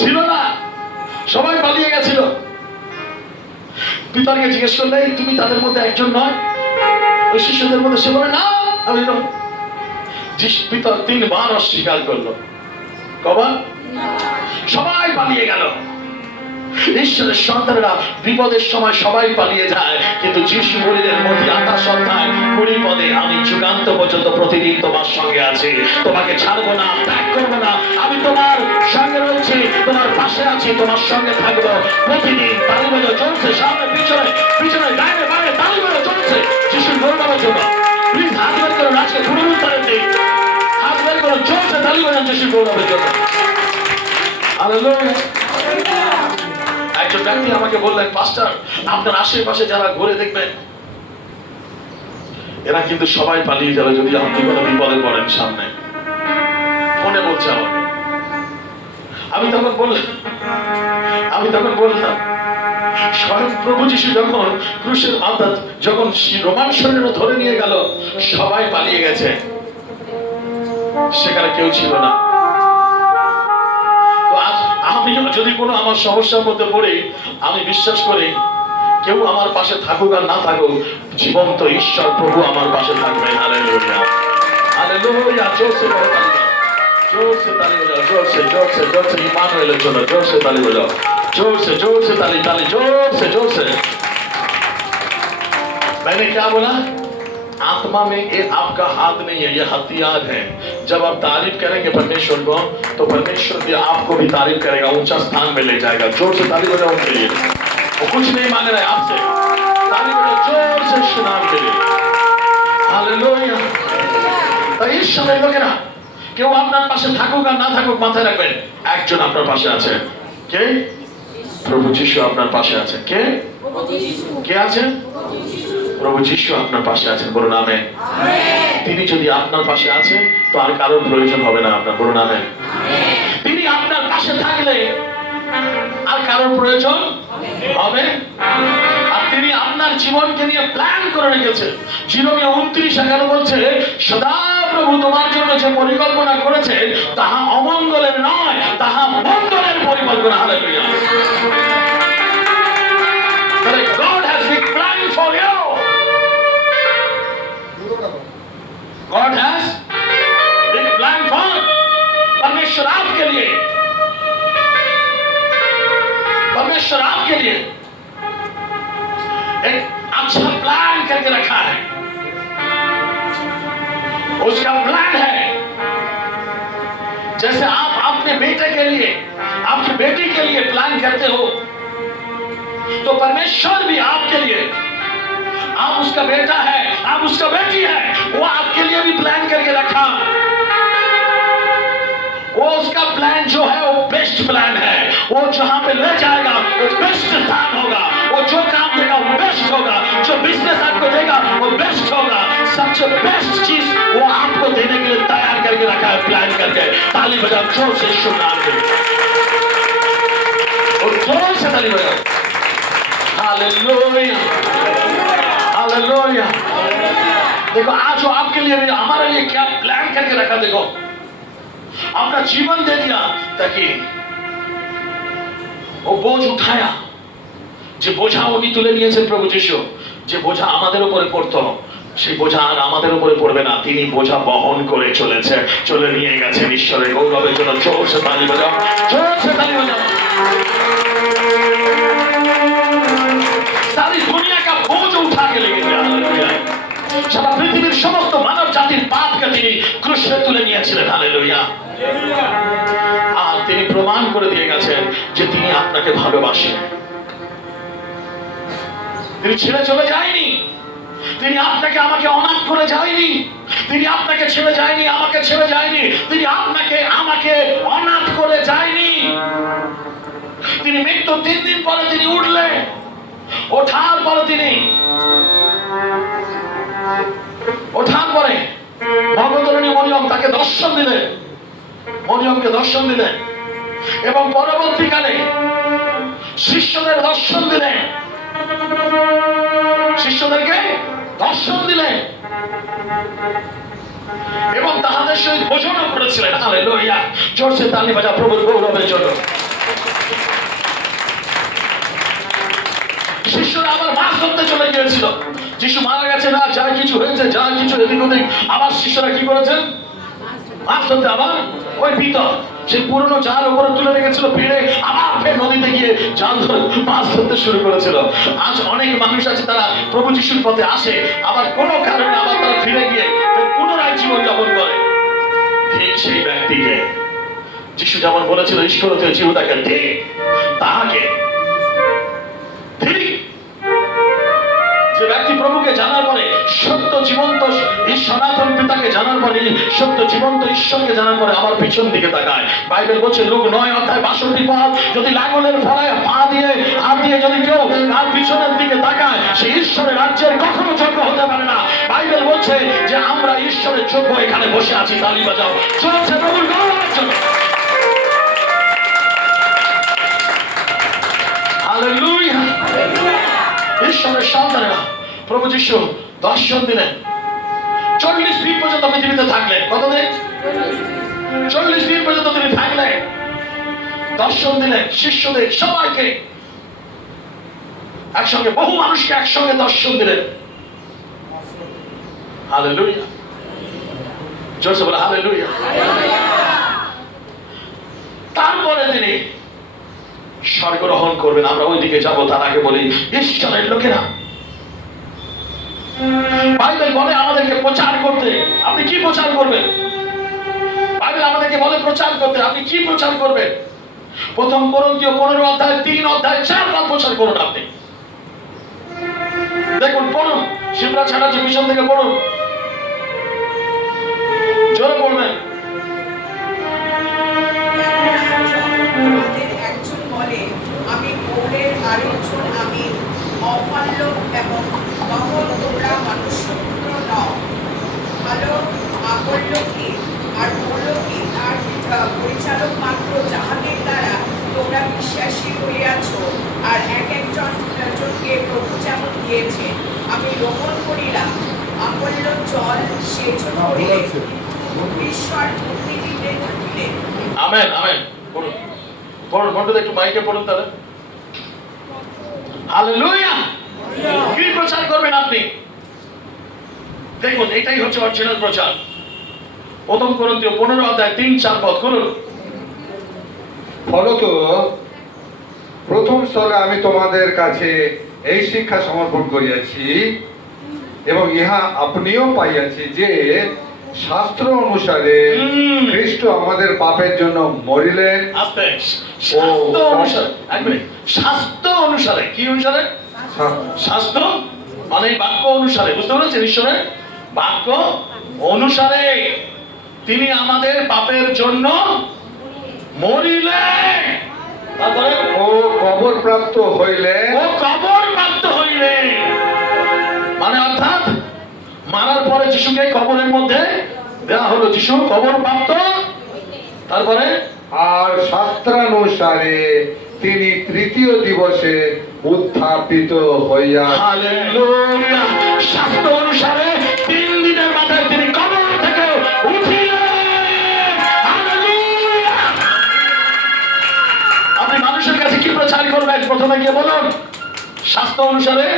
ছিল না, সবাই পালিয়ে গেছিল। পিতাকে জিজ্ঞেস করলে তুমি তাদের মধ্যে একজন নয়? ওই শিষ্যদের মধ্যে সে বলে না আমি নয়। পিতা 3 বার অস্বীকার করলো। কবার? সবাই পালিয়ে গেল। ঈশ্বরের সন্তানেরা বিপদের সময় সবাই পালিয়ে যায়, কিন্তু যিশু বলিলেন মতি 28 অধ্যায় 20 পদে, আমি যুগান্ত পর্যন্ত প্রতিদিন তোমার সঙ্গে আছি, তোমাকে ছাড়বো না, ত্যাগ করবো না। আমি তোমার সঙ্গে রয়েছি, তোমার পাশে আছি, তোমার সঙ্গে থাকবো প্রতিদিন। তালি বাজাও চলছে, সামনে পিছনে, পিছনে ডাইনে বামে, তালি বাজাও চলছে যিশুর গৌরবের জন্য। প্লিজ হাত বের করুন, আজকে পুনরুত্থানের দিন। হাত বের করুন, চলছে তালি বাজান যিশুর গৌরবের জন্য। হালেলুয়া। একজন ব্যক্তি আমাকে বললেন, পাস্টার আপনার আশেপাশে যারা ঘুরে দেখবেন, এরা কিন্তু সবাই পালিয়ে যাবে যদি আপনি কোনো বিপদে পড়েন সামনে। ফোনে বলছে আমাকে। আমি তখন বললাম স্বয়ং প্রভু যিশু যখন ক্রুশের মাথা, যখন রোমান সৈন্যরা ধরে নিয়ে গেল, সবাই পালিয়ে গেছে, সেখানে কেউ ছিল না। আমি যদি কোনো আমার সমস্যার মধ্যে পড়ি, আমি বিশ্বাস করি কেউ আমার পাশে থাকুক আর না থাকুক, জীবন্ত ঈশ্বর প্রভু আমার পাশে থাকবেন। Hallelujah, hallelujah. জোরসে তালি বাজাও, জোরসে তালি বাজাও, জোরসে জোরসে জোরসে ইমানুয়েলের জন্য জোরসে তালি বাজাও। जोर से ताली ताली, जोर से। मैंने क्या बोला? आत्मा में ये आपका हाथ नहीं है, ये हथियार है। जब आप तारीफ करेंगे परमेश्वर को, तो परमेश्वर भी आपको भी तारीफ करेगा, ऊंचा स्थान में ले जाएगा। जोर से ताली बजाओ उनके लिए। वो कुछ नहीं मांग रहे आपसे, ताली बजाओ जोर से यीशु नाम के लिए। हालेलुया। তো এই সময় লোকেরা কেউ আপনার পাশে থাকুক আর না থাকুক, মাথায় রাখবেন একজন আপনার পাশে আছে। কে? প্রভু যিশু আপনার পাশে আছে। কে? কে আছেন? প্রভু যিশু আপনার পাশে আছেন। বলুন আমেন। তিনি যদি আপনার পাশে আছেন, তো আর কারোর প্রয়োজন হবে না আপনার। বলুন আমেন। তিনি আপনার পাশে থাকলে আর কারোর প্রয়োজন হবে। আর তিনি আপনার জীবনকে নিয়ে প্ল্যান করে রেখেছে। জিরোমিয়া 29:11 বলছে, সদা প্রভু তোমার জন্য যে পরিকল্পনা করেছে তাহা অমঙ্গলের নয়, তাহা মঙ্গলের পরিকল্পনা। হালেলুয়া। তাহলে God has big plan for you. God has big plan for परमेश्वर आपके लिए, परमेश्वर आपके लिए एक अच्छा प्लान करके रखा है। उसका प्लान है, जैसे आप अपने बेटे के लिए, आपकी बेटी के लिए प्लान करते हो, तो परमेश्वर भी आपके लिए, आप उसका बेटा है, आप उसका बेटी है, वो आपके लिए भी प्लान करके रखा। वो उसका प्लान जो है वो बेस्ट प्लान है। वो जहां पे ले जाएगा वो बेस्ट स्थान होगा। वो जो काम देगा वो बेस्ट होगा। जो बिजनेस आपको देगा वो बेस्ट होगा। सबसे बेस्ट चीज वो आपको देने के लिए तैयार करके रखा है, प्लान करके। ताली बजाओ जोर से यीशु नाम में, और जोर से ताली बजाओ। Hallelujah, hallelujah. देखो आज वो आपके लिए, हमारे लिए क्या प्लान करके रखा। देखो अपना जीवन दे दिया ताकि वो बोझ उठाया, যে বোঝা উনি তুলে নিয়েছেন প্রভু যিশু, যে বোঝা আমাদের উপরে পড়তো, সেই বোঝা আর আমাদের উপরে পড়বে না। তিনি বোঝা বহন করে চলেছে, চলে নিয়ে গেছেন ঈশ্বরের গৌরবের জন্য। জোর সে তালি বাজাও, জোর সে তালি বাজাও। सारी दुनिया का बोझ उठा के लेके गया। সারা পৃথিবীর সমস্ত মানব জাতির পাপকে তিনি ক্রুশে তুলে নিয়েছিলেন। হালেলুয়া। আর তিনি প্রমাণ করে দিয়ে গেছেন যে তিনি আপনাকে ভালোবাসেন। তিনি ছেড়ে চলে যায়নি, তিনি আপনাকে আমাকে অনাথ করে যায়নি, তিনি আপনাকে ছেড়ে যায়নি, আমাকে ছেড়ে যায়নি, তিনি আপনাকে আমাকে অনাথ করে যায়নি। তিনি মৃত্যু 3 দিন পরে তিনি উঠলেন, ওঠার পরে তিনি ওঠার পরে ভগবতী মরিয়ম তাকে দর্শন দিলেন, মরিয়মকে দর্শন দিলেন, এবং পরবর্তীকালে শিষ্যদের দর্শন দিলেন, শিষ্যদেরকে দর্শন দিলেন এবং তাহাদের সহিত ভোজনও করেছিলেন। হালেলুয়া। জোরসে তালি বাজা প্রভুর গৌরবের জন্য। শিষ্যরা আবার মাছ ধরতে চলে গিয়েছিল। যিশু মারা গেছে না, যা কিছু হয়েছে, যা কিছু এদিক ওদিক, আবার শিষ্যরা কি করেছেন? মাছ ধরতে আবার ওই ভিতর সেই পুরনো জাল উপরে তুলে রেখেছিল, ফিরে আবার ফের নদীতে গিয়ে জাল ধরে মাছ ধরতে শুরু করেছিল। আজ অনেক মানুষ আছে, তারা প্রভু যিশুর পথে আসে, আবার কোনো কারণে আবার তারা ফিরে গিয়ে পুনরায় জীবন যাপন করে। ঠিক সেই ব্যক্তিকে যিশু যেমন বলেছিল, ঈশ্বরতীয় জীবটাকে দে, তাহাকে যে ব্যক্তি প্রভুকে জানার পরে, সত্য জীবন্ত এই সনাতন পিতাকে জানার পরে, সত্য জীবন্ত ঈশ্বরকে জানার পরে আবার পিছন দিকে তাকায়। বাইবেল বলছে লুক 9:62 পদ, যদি লাঙলের ফলায় পা দিয়ে হাত দিয়ে যদি কেউ তার পিছনের দিকে তাকায়, সে ঈশ্বরের রাজ্যের কখনো যোগ্য হতে পারে না। বাইবেল বলছে যে আমরা ঈশ্বরের যোগ্য এখানে বসে আছি। তালি বাজাও চলছে প্রভুর গৌরবের জন্য। হালেলুয়া। ঈশ্বরের সন্তানেরা প্রভু যিশু দর্শন দিলেন। 40 দিন পর্যন্ত পৃথিবীতে থাকলেন। কতদিন? 40 দিন পর্যন্ত তিনি থাকলেন, দর্শন দিলেন শিষ্যদের সবাইকে একসঙ্গে, বহু মানুষকে একসঙ্গে দর্শন দিলেন। হালেলুয়া। জোরসে বলে হালেলুয়া। তারপরে তিনি স্বর্গরোহণ করবেন, আমরা ওইদিকে যাবো। তার আগে বলি, ঈশ্বরের লোকেরা, বাইবেল বলে আমাদেরকে প্রচার করতে। আপনি কি প্রচার করবেন? বাইবেল আমাদেরকে বলে প্রচার করতে। আপনি কি প্রচার করবেন? প্রথম করন্থীয় 15 অধ্যায় 3 অধ্যায় 4 বার প্রচার করুন। আপনি দেখুন, পড়ুন, শিবরাজ চ্যাটার্জি পিছন থেকে পড়ুন, জোরে পড়বেন। একজন বলে, আমি পৌলের, আরেকজন আমি অপাল্য, এবং তখন তোমরা মনুষ্যপুত্র নও। ভালো আপল্যকে আর পৌলকে তার পরিচালক মাত্র, যাহাদের দ্বারা তোমরা বিশ্বাসী হইয়াছ, আর এক একজনকে প্রভু যেমন দিয়েছে। আমি রোপণ করিলাম, আপল্য জল সেচন করিলেন, ঈশ্বর মুক্তি দিতে থাকিলেন। Amen, amen. পড়ুন, পড়ুন, বন্ধুরা একটু মাইকে পড়ুন তাহলে। হালেলুয়া। কি প্রচার করবেন আপনি? দেখুন, এটাই হচ্ছে অরিজিনাল প্রচার। প্রথম করন্থীয় 15 অধ্যায় 3-4 পদ করুন। ফলত প্রথম স্থলে আমি তোমাদের কাছে এই শিক্ষা সমর্পণ করিয়াছি, এবং ইহা আপনিও পাইয়াছি, যে শাস্ত্র অনুসারে খ্রিস্ট আমাদের পাপের জন্য মরিলেন। আস্তে, শাস্ত্র অনুসারে, এক মিনিট, শাস্ত্র অনুসারে, কি অনুসারে? শাস্ত্র মানে বাক্য অনুসারে, বুঝতে পেরেছেন? ঈশ্বরের বাক্য অনুসারে তিনি আমাদের পাপের জন্য মরিলেন। তারপরে ও কবর প্রাপ্ত হইলেন। ও কবর প্রাপ্ত হইলেন, মানে অর্থাৎ মারার পরে যিশুকে কবরের মধ্যে দেওয়া হলো, যিশু কবর প্রাপ্ত। তারপরে আর শাস্ত্রানুসারে তিনি তৃতীয় দিবসে উত্থাপিত হইয়া। হালেলুয়া। শাস্ত্র অনুসারে 3 দিনের মাথায় তিনি কবর থেকে উঠিলেন। হালেলুয়া। আপনি মানুষের কাছে কি প্রচার করবেন? প্রথমে গিয়ে বলুন, শাস্ত্র অনুসারে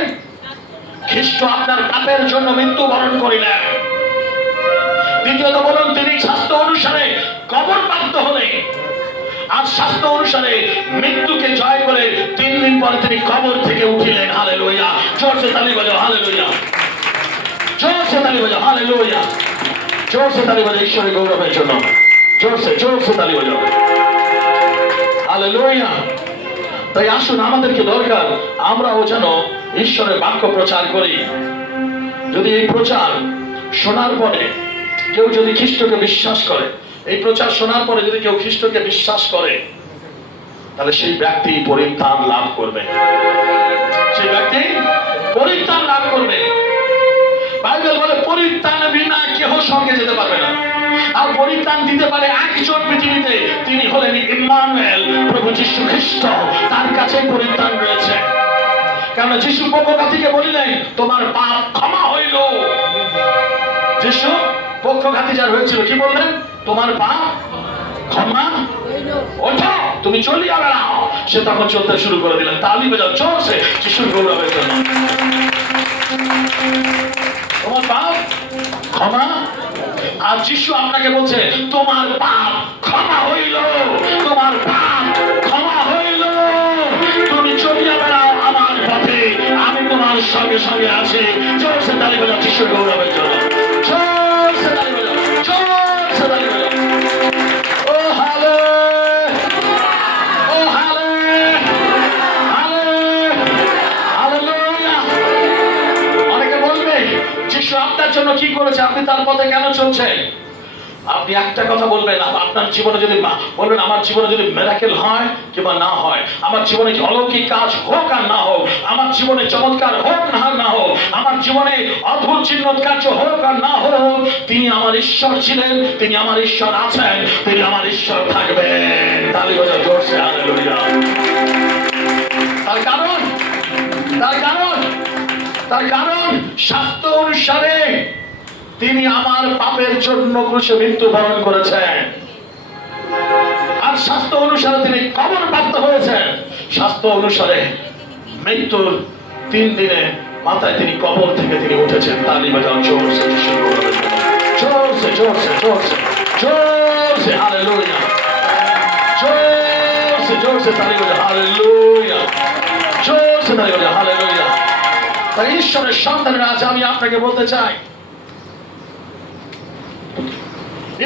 খ্রিস্ট আপনার পাপের জন্য মৃত্যুবরণ করিলেন। দ্বিতীয়ত বলুন, তিনি শাস্ত্র অনুসারে কবর প্রাপ্ত হলেন, আর শাস্ত্র অনুসারে মৃত্যুকে জয় করে 3 দিন পরে তিনি কবর থেকে উঠিলেন। হালেলুয়া। জোরসে তালি বাজাও। হালেলুয়া। জোরসে তালি বাজাও। হালেলুয়া। জোরসে তালি বাজাও ঈশ্বরের গৌরবের জন্য। জোরসে জোরসে তালি বাজাও। হালেলুয়া। তাই আসুন, আমাদেরকে দরকার আমরাও যেন ঈশ্বরের বাক্য প্রচার করি। যদি এই প্রচার শোনার পরে কেউ যদি খ্রিস্টকে বিশ্বাস করে, এই প্রচার শোনার পরে যদি কেউ খ্রিস্টকে বিশ্বাস করে, তাহলে সেই ব্যক্তি পরিত্রাণ লাভ করবে। সেই ব্যক্তি পরিত্রাণ লাভ করবে। বাইবেল বলে পরিত্রাণ বিনা কেহ স্বর্গে যেতে পারবে না। আর পরিত্রাণ দিতে পারে একজন পৃথিবীতে, তিনি হলেন ইম্মানুয়েল, প্রভু যিশু খ্রিস্ট। তার কাছে পরিত্রাণ রয়েছে। কারণ যিশু পক্ষঘাতীকে বলিলেন, তোমার পাপ ক্ষমা হইল। যিশু পক্ষঘাতী যার হয়েছিল, কি বললেন? তোমার পাপ ক্ষমা, ওঠো, তুমি চলিয়া বেড়াও। সে তখন চলতে শুরু করে দিলেন। তালি বাজাও জোরসে যিশুর গৌরবের জন্য। তোমার পাপ ক্ষমা। আর যিশু আপনাকে বলছে, তোমার পাপ ক্ষমা হইল, তোমার পাপ ক্ষমা হইল, তুমি চলিয়া বেড়াও আমার পথে, আমি তোমার সঙ্গে সঙ্গে আছি। জোরসে তালি বাজাও যিশুর গৌরবের জন্য। জোরসে তালি বাজাও, জোরসে তালি বাজাও। ও হালে, ও হালে, হালে, হালেলুয়া। অনেকে বলবে, যিশু আপনার জন্য কি করেছে, আপনি তার পথে কেন চলছেন? আপনি একটা কথা বলবেন, আপনার জীবনে যদি বলবেন, আমার জীবনে যদি মিরাকেল হয় কিংবা না হয়, আমার জীবনে অলৌকিক কাজ হোক আর না হোক, আমার জীবনে চমৎকার হোক না হোক, আমার জীবনে অদ্ভুত চিহ্ন কার্য হোক আর না হোক, তিনি আমার ঈশ্বর ছিলেন, তিনি আমার ঈশ্বর আছেন, তিনি আমার ঈশ্বর থাকবেন। তালি বাজাও জোরসে। হালেলুয়া। তার কারণ, তার কারণ, তার কারণ শাস্ত্র অনুসারে তিনি আমার পাপের জন্য ক্রুশে মৃত্যুবরণ করেছেন, আর শাস্ত্র অনুসারে তিনি কবর প্রাপ্ত হয়েছেন। শাস্ত্র অনুসারে মৃত্যুর 3 দিনে মাথায় তিনি কবর থেকে তিনি উঠেছেন। তালি বাজাও জোরসে, জোরসে, জোরসে, জোরসে, জোরসে। হালেলুয়া। জোরসে, জোরসে তালি বলে হালেলুয়া, জোরসে তালি বলে হালেলুয়া। তাই ঈশ্বরের সন্তানেরা আজ আমি আপনাকে বলতে চাই,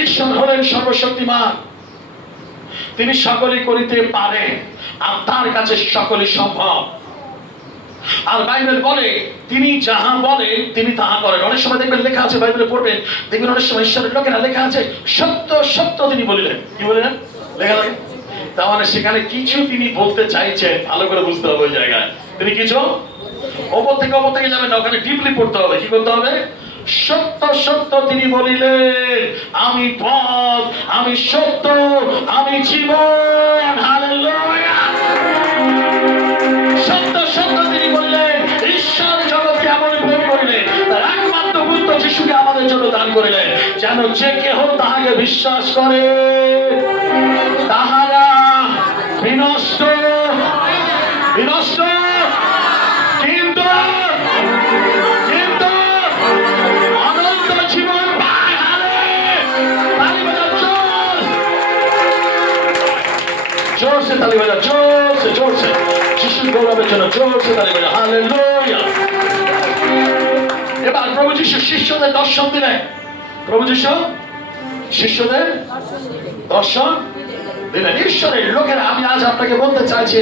ঈশ্বর হলেন সর্বশক্তিমান, তিনি সকলই করিতে পারেন, আর তার কাছে সকলই সম্ভব। আর বাইবেল বলে তিনি যাহা বলেন তিনি তাহা করেন। অনেক সময় দেখবেন লেখা আছে, বাইবেলে পড়বেন দেখবেন অনেক সময় ঈশ্বরের লোকেরা লেখা আছে সত্য সত্য তিনি বলিলেন। কি বলিলেন? লেখা থাকে। তার মানে সেখানে কিছু তিনি বলতে চাইছেন, ভালো করে বুঝতে হবে ওই জায়গায়। তিনি কিছু ওপর থেকে যাবেন না, ওখানে ডিপলি পড়তে হবে। কি করতে হবে? সত্য সত্য তিনি বলিলেন, আমি পথ, আমি সত্য, আমি জীবন। হালেলুয়া। সত্য সত্য তিনি বলিলেন। ঈশ্বর জগৎকে এমন প্রেম করিলেন, তার একমাত্র পুত্র যিশুকে আমাদের জন্য দান করিলেন, যেন যে কেহ তাহাকে বিশ্বাস করে তাহারা বিনষ্ট বিনষ্ট কিন্তু অনন্ত জীবন পায়। তালি বাজাও জোরসে, তালি বাজাও জোরসে, জোরসে যিশুর গৌরবের জন্য জোরসে তালি বাজাও। হালেলুয়া। এবার প্রভু যিশু শিষ্যদের দর্শন দিলেন। প্রভু যিশু শিষ্যদের দর্শন দিলেন। ঈশ্বরের লোকেরা, আমি আজ আপনাকে বলতে চাইছি,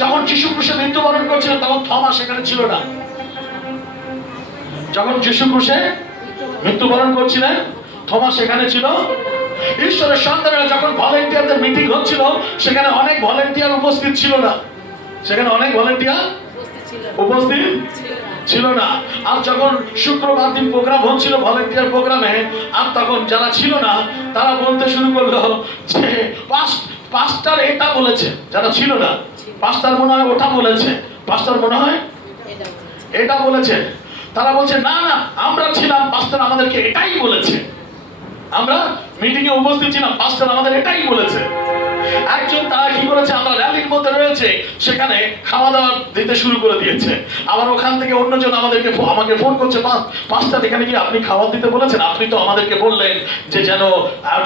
যখন যিশু ক্রুশে মৃত্যুবরণ করছিলেন তখন থমা সেখানে ছিল না। যখন যিশু ক্রুশে মৃত্যুবরণ করছিলেন থমা সেখানে ছিল। ঈশ্বরের সন্তানেরা যখন ভলেন্টিয়ারদের মিটিং হচ্ছিল সেখানে অনেক ভলেন্টিয়ার উপস্থিত ছিল না। সেখানে অনেক ভলেন্টিয়ার উপস্থিত ছিল না। আর যখন শুক্রবার দিন প্রোগ্রাম হচ্ছিল ভলেন্টিয়ার প্রোগ্রামে, আর তখন যারা ছিল না তারা বলতে শুরু করলো যে পাস্টার এটা বলেছে। যারা ছিল না, পাস্টার মনে হয় ওটা বলেছে, পাস্টার মনে হয় এটা বলেছে। তারা বলছে না না, আমরা ছিলাম, পাস্টার আমাদেরকে এটাই বলেছে। আমরা মিটিং এ উপস্থিত ছিলাম, পাস্টার আমাদের এটাই বলেছে। একজন তারা কি করেছে, আমরা র্যালির মধ্যে রয়েছে সেখানে খাওয়া দাওয়া দিতে শুরু করে দিয়েছে। আবার ওখান থেকে অন্যজন আমাকে ফোন করছে, পাস্টার এখানে কি আপনি খাবার দিতে বলেছেন? আপনি তো আমাদেরকে বললেন যে যেন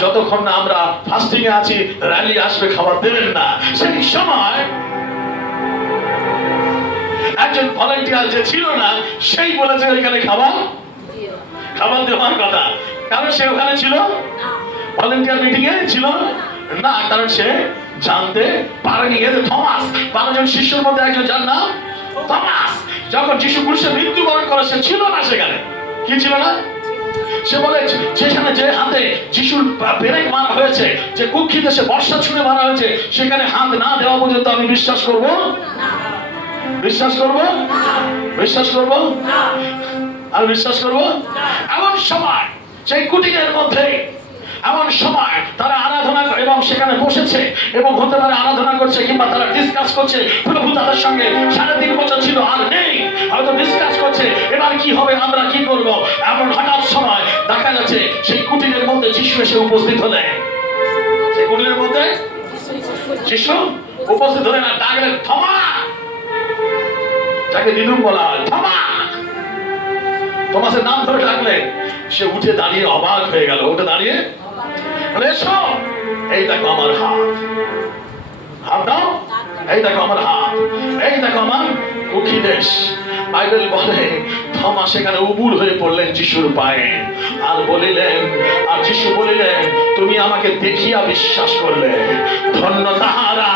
যতক্ষণ না আমরা ফাস্টিং এ আছি র্যালি আসবে খাবার দেবেন না। সেই সময় একজন ভলেন্টিয়ার যে ছিল না সেই বলেছে এখানে খাবার দেওয়ার কথা, কারণ সে ওখানে ছিল, ভলেন্টিয়ার মিটিং এ ছিল না, কারণ সে জানতে পারেনি। থমাস 12 জন শিষ্যের মধ্যে একজন, যার নাম থমাস, যখন যিশু ক্রুশে মৃত্যুবরণ করে সে ছিল না সেখানে। কি ছিল না? সে বলে যেখানে যে হাতে যিশুর পেরেক মারা হয়েছে, যে কুক্ষিতে সে বর্ষা ছুঁড়ে মারা হয়েছে, সেখানে হাত না দেওয়া পর্যন্ত আমি বিশ্বাস করব বিশ্বাস করব বিশ্বাস করব আর বিশ্বাস করব। এমন সময় সেই কুটিরের মধ্যে, এমন সময় তারা আরাধনা এবং সেখানে বসেছে এবং হতে পারে আরাধনা করছে কিংবা তারা ডিসকাস করছে। প্রভু তাদের সঙ্গে 3.5 বছর ছিল, আর নেই, হয়তো ডিসকাস করছে এবার কি হবে, আমরা কি করব। এমন হঠাৎ সময় দেখা যাচ্ছে সেই কুটিরের মধ্যে যিশু এসে উপস্থিত হলেন। সেই কুটিরের মধ্যে যিশু উপস্থিত হলেন আর ডাকলেন, থমা, যাকে দিলুম বলা হয়, থমা। থমাসের নাম ধরে ডাকলেন। সে উঠে দাঁড়িয়ে অবাক হয়ে গেল। উঠে দাঁড়িয়ে বলে, এসো, এই দেখো আমার হাত, হাত দাও, এই দেখো আমার হাত, এই দেখো আমার কুক্ষি দেশ। বাইবেল বলে থমা সেখানে উবুর হয়ে পড়লেন যিশুর পায়ে আর বলিলেন, আর যিশু বলিলেন, তুমি আমাকে দেখিয়া বিশ্বাস করলে, ধন্য তাহারা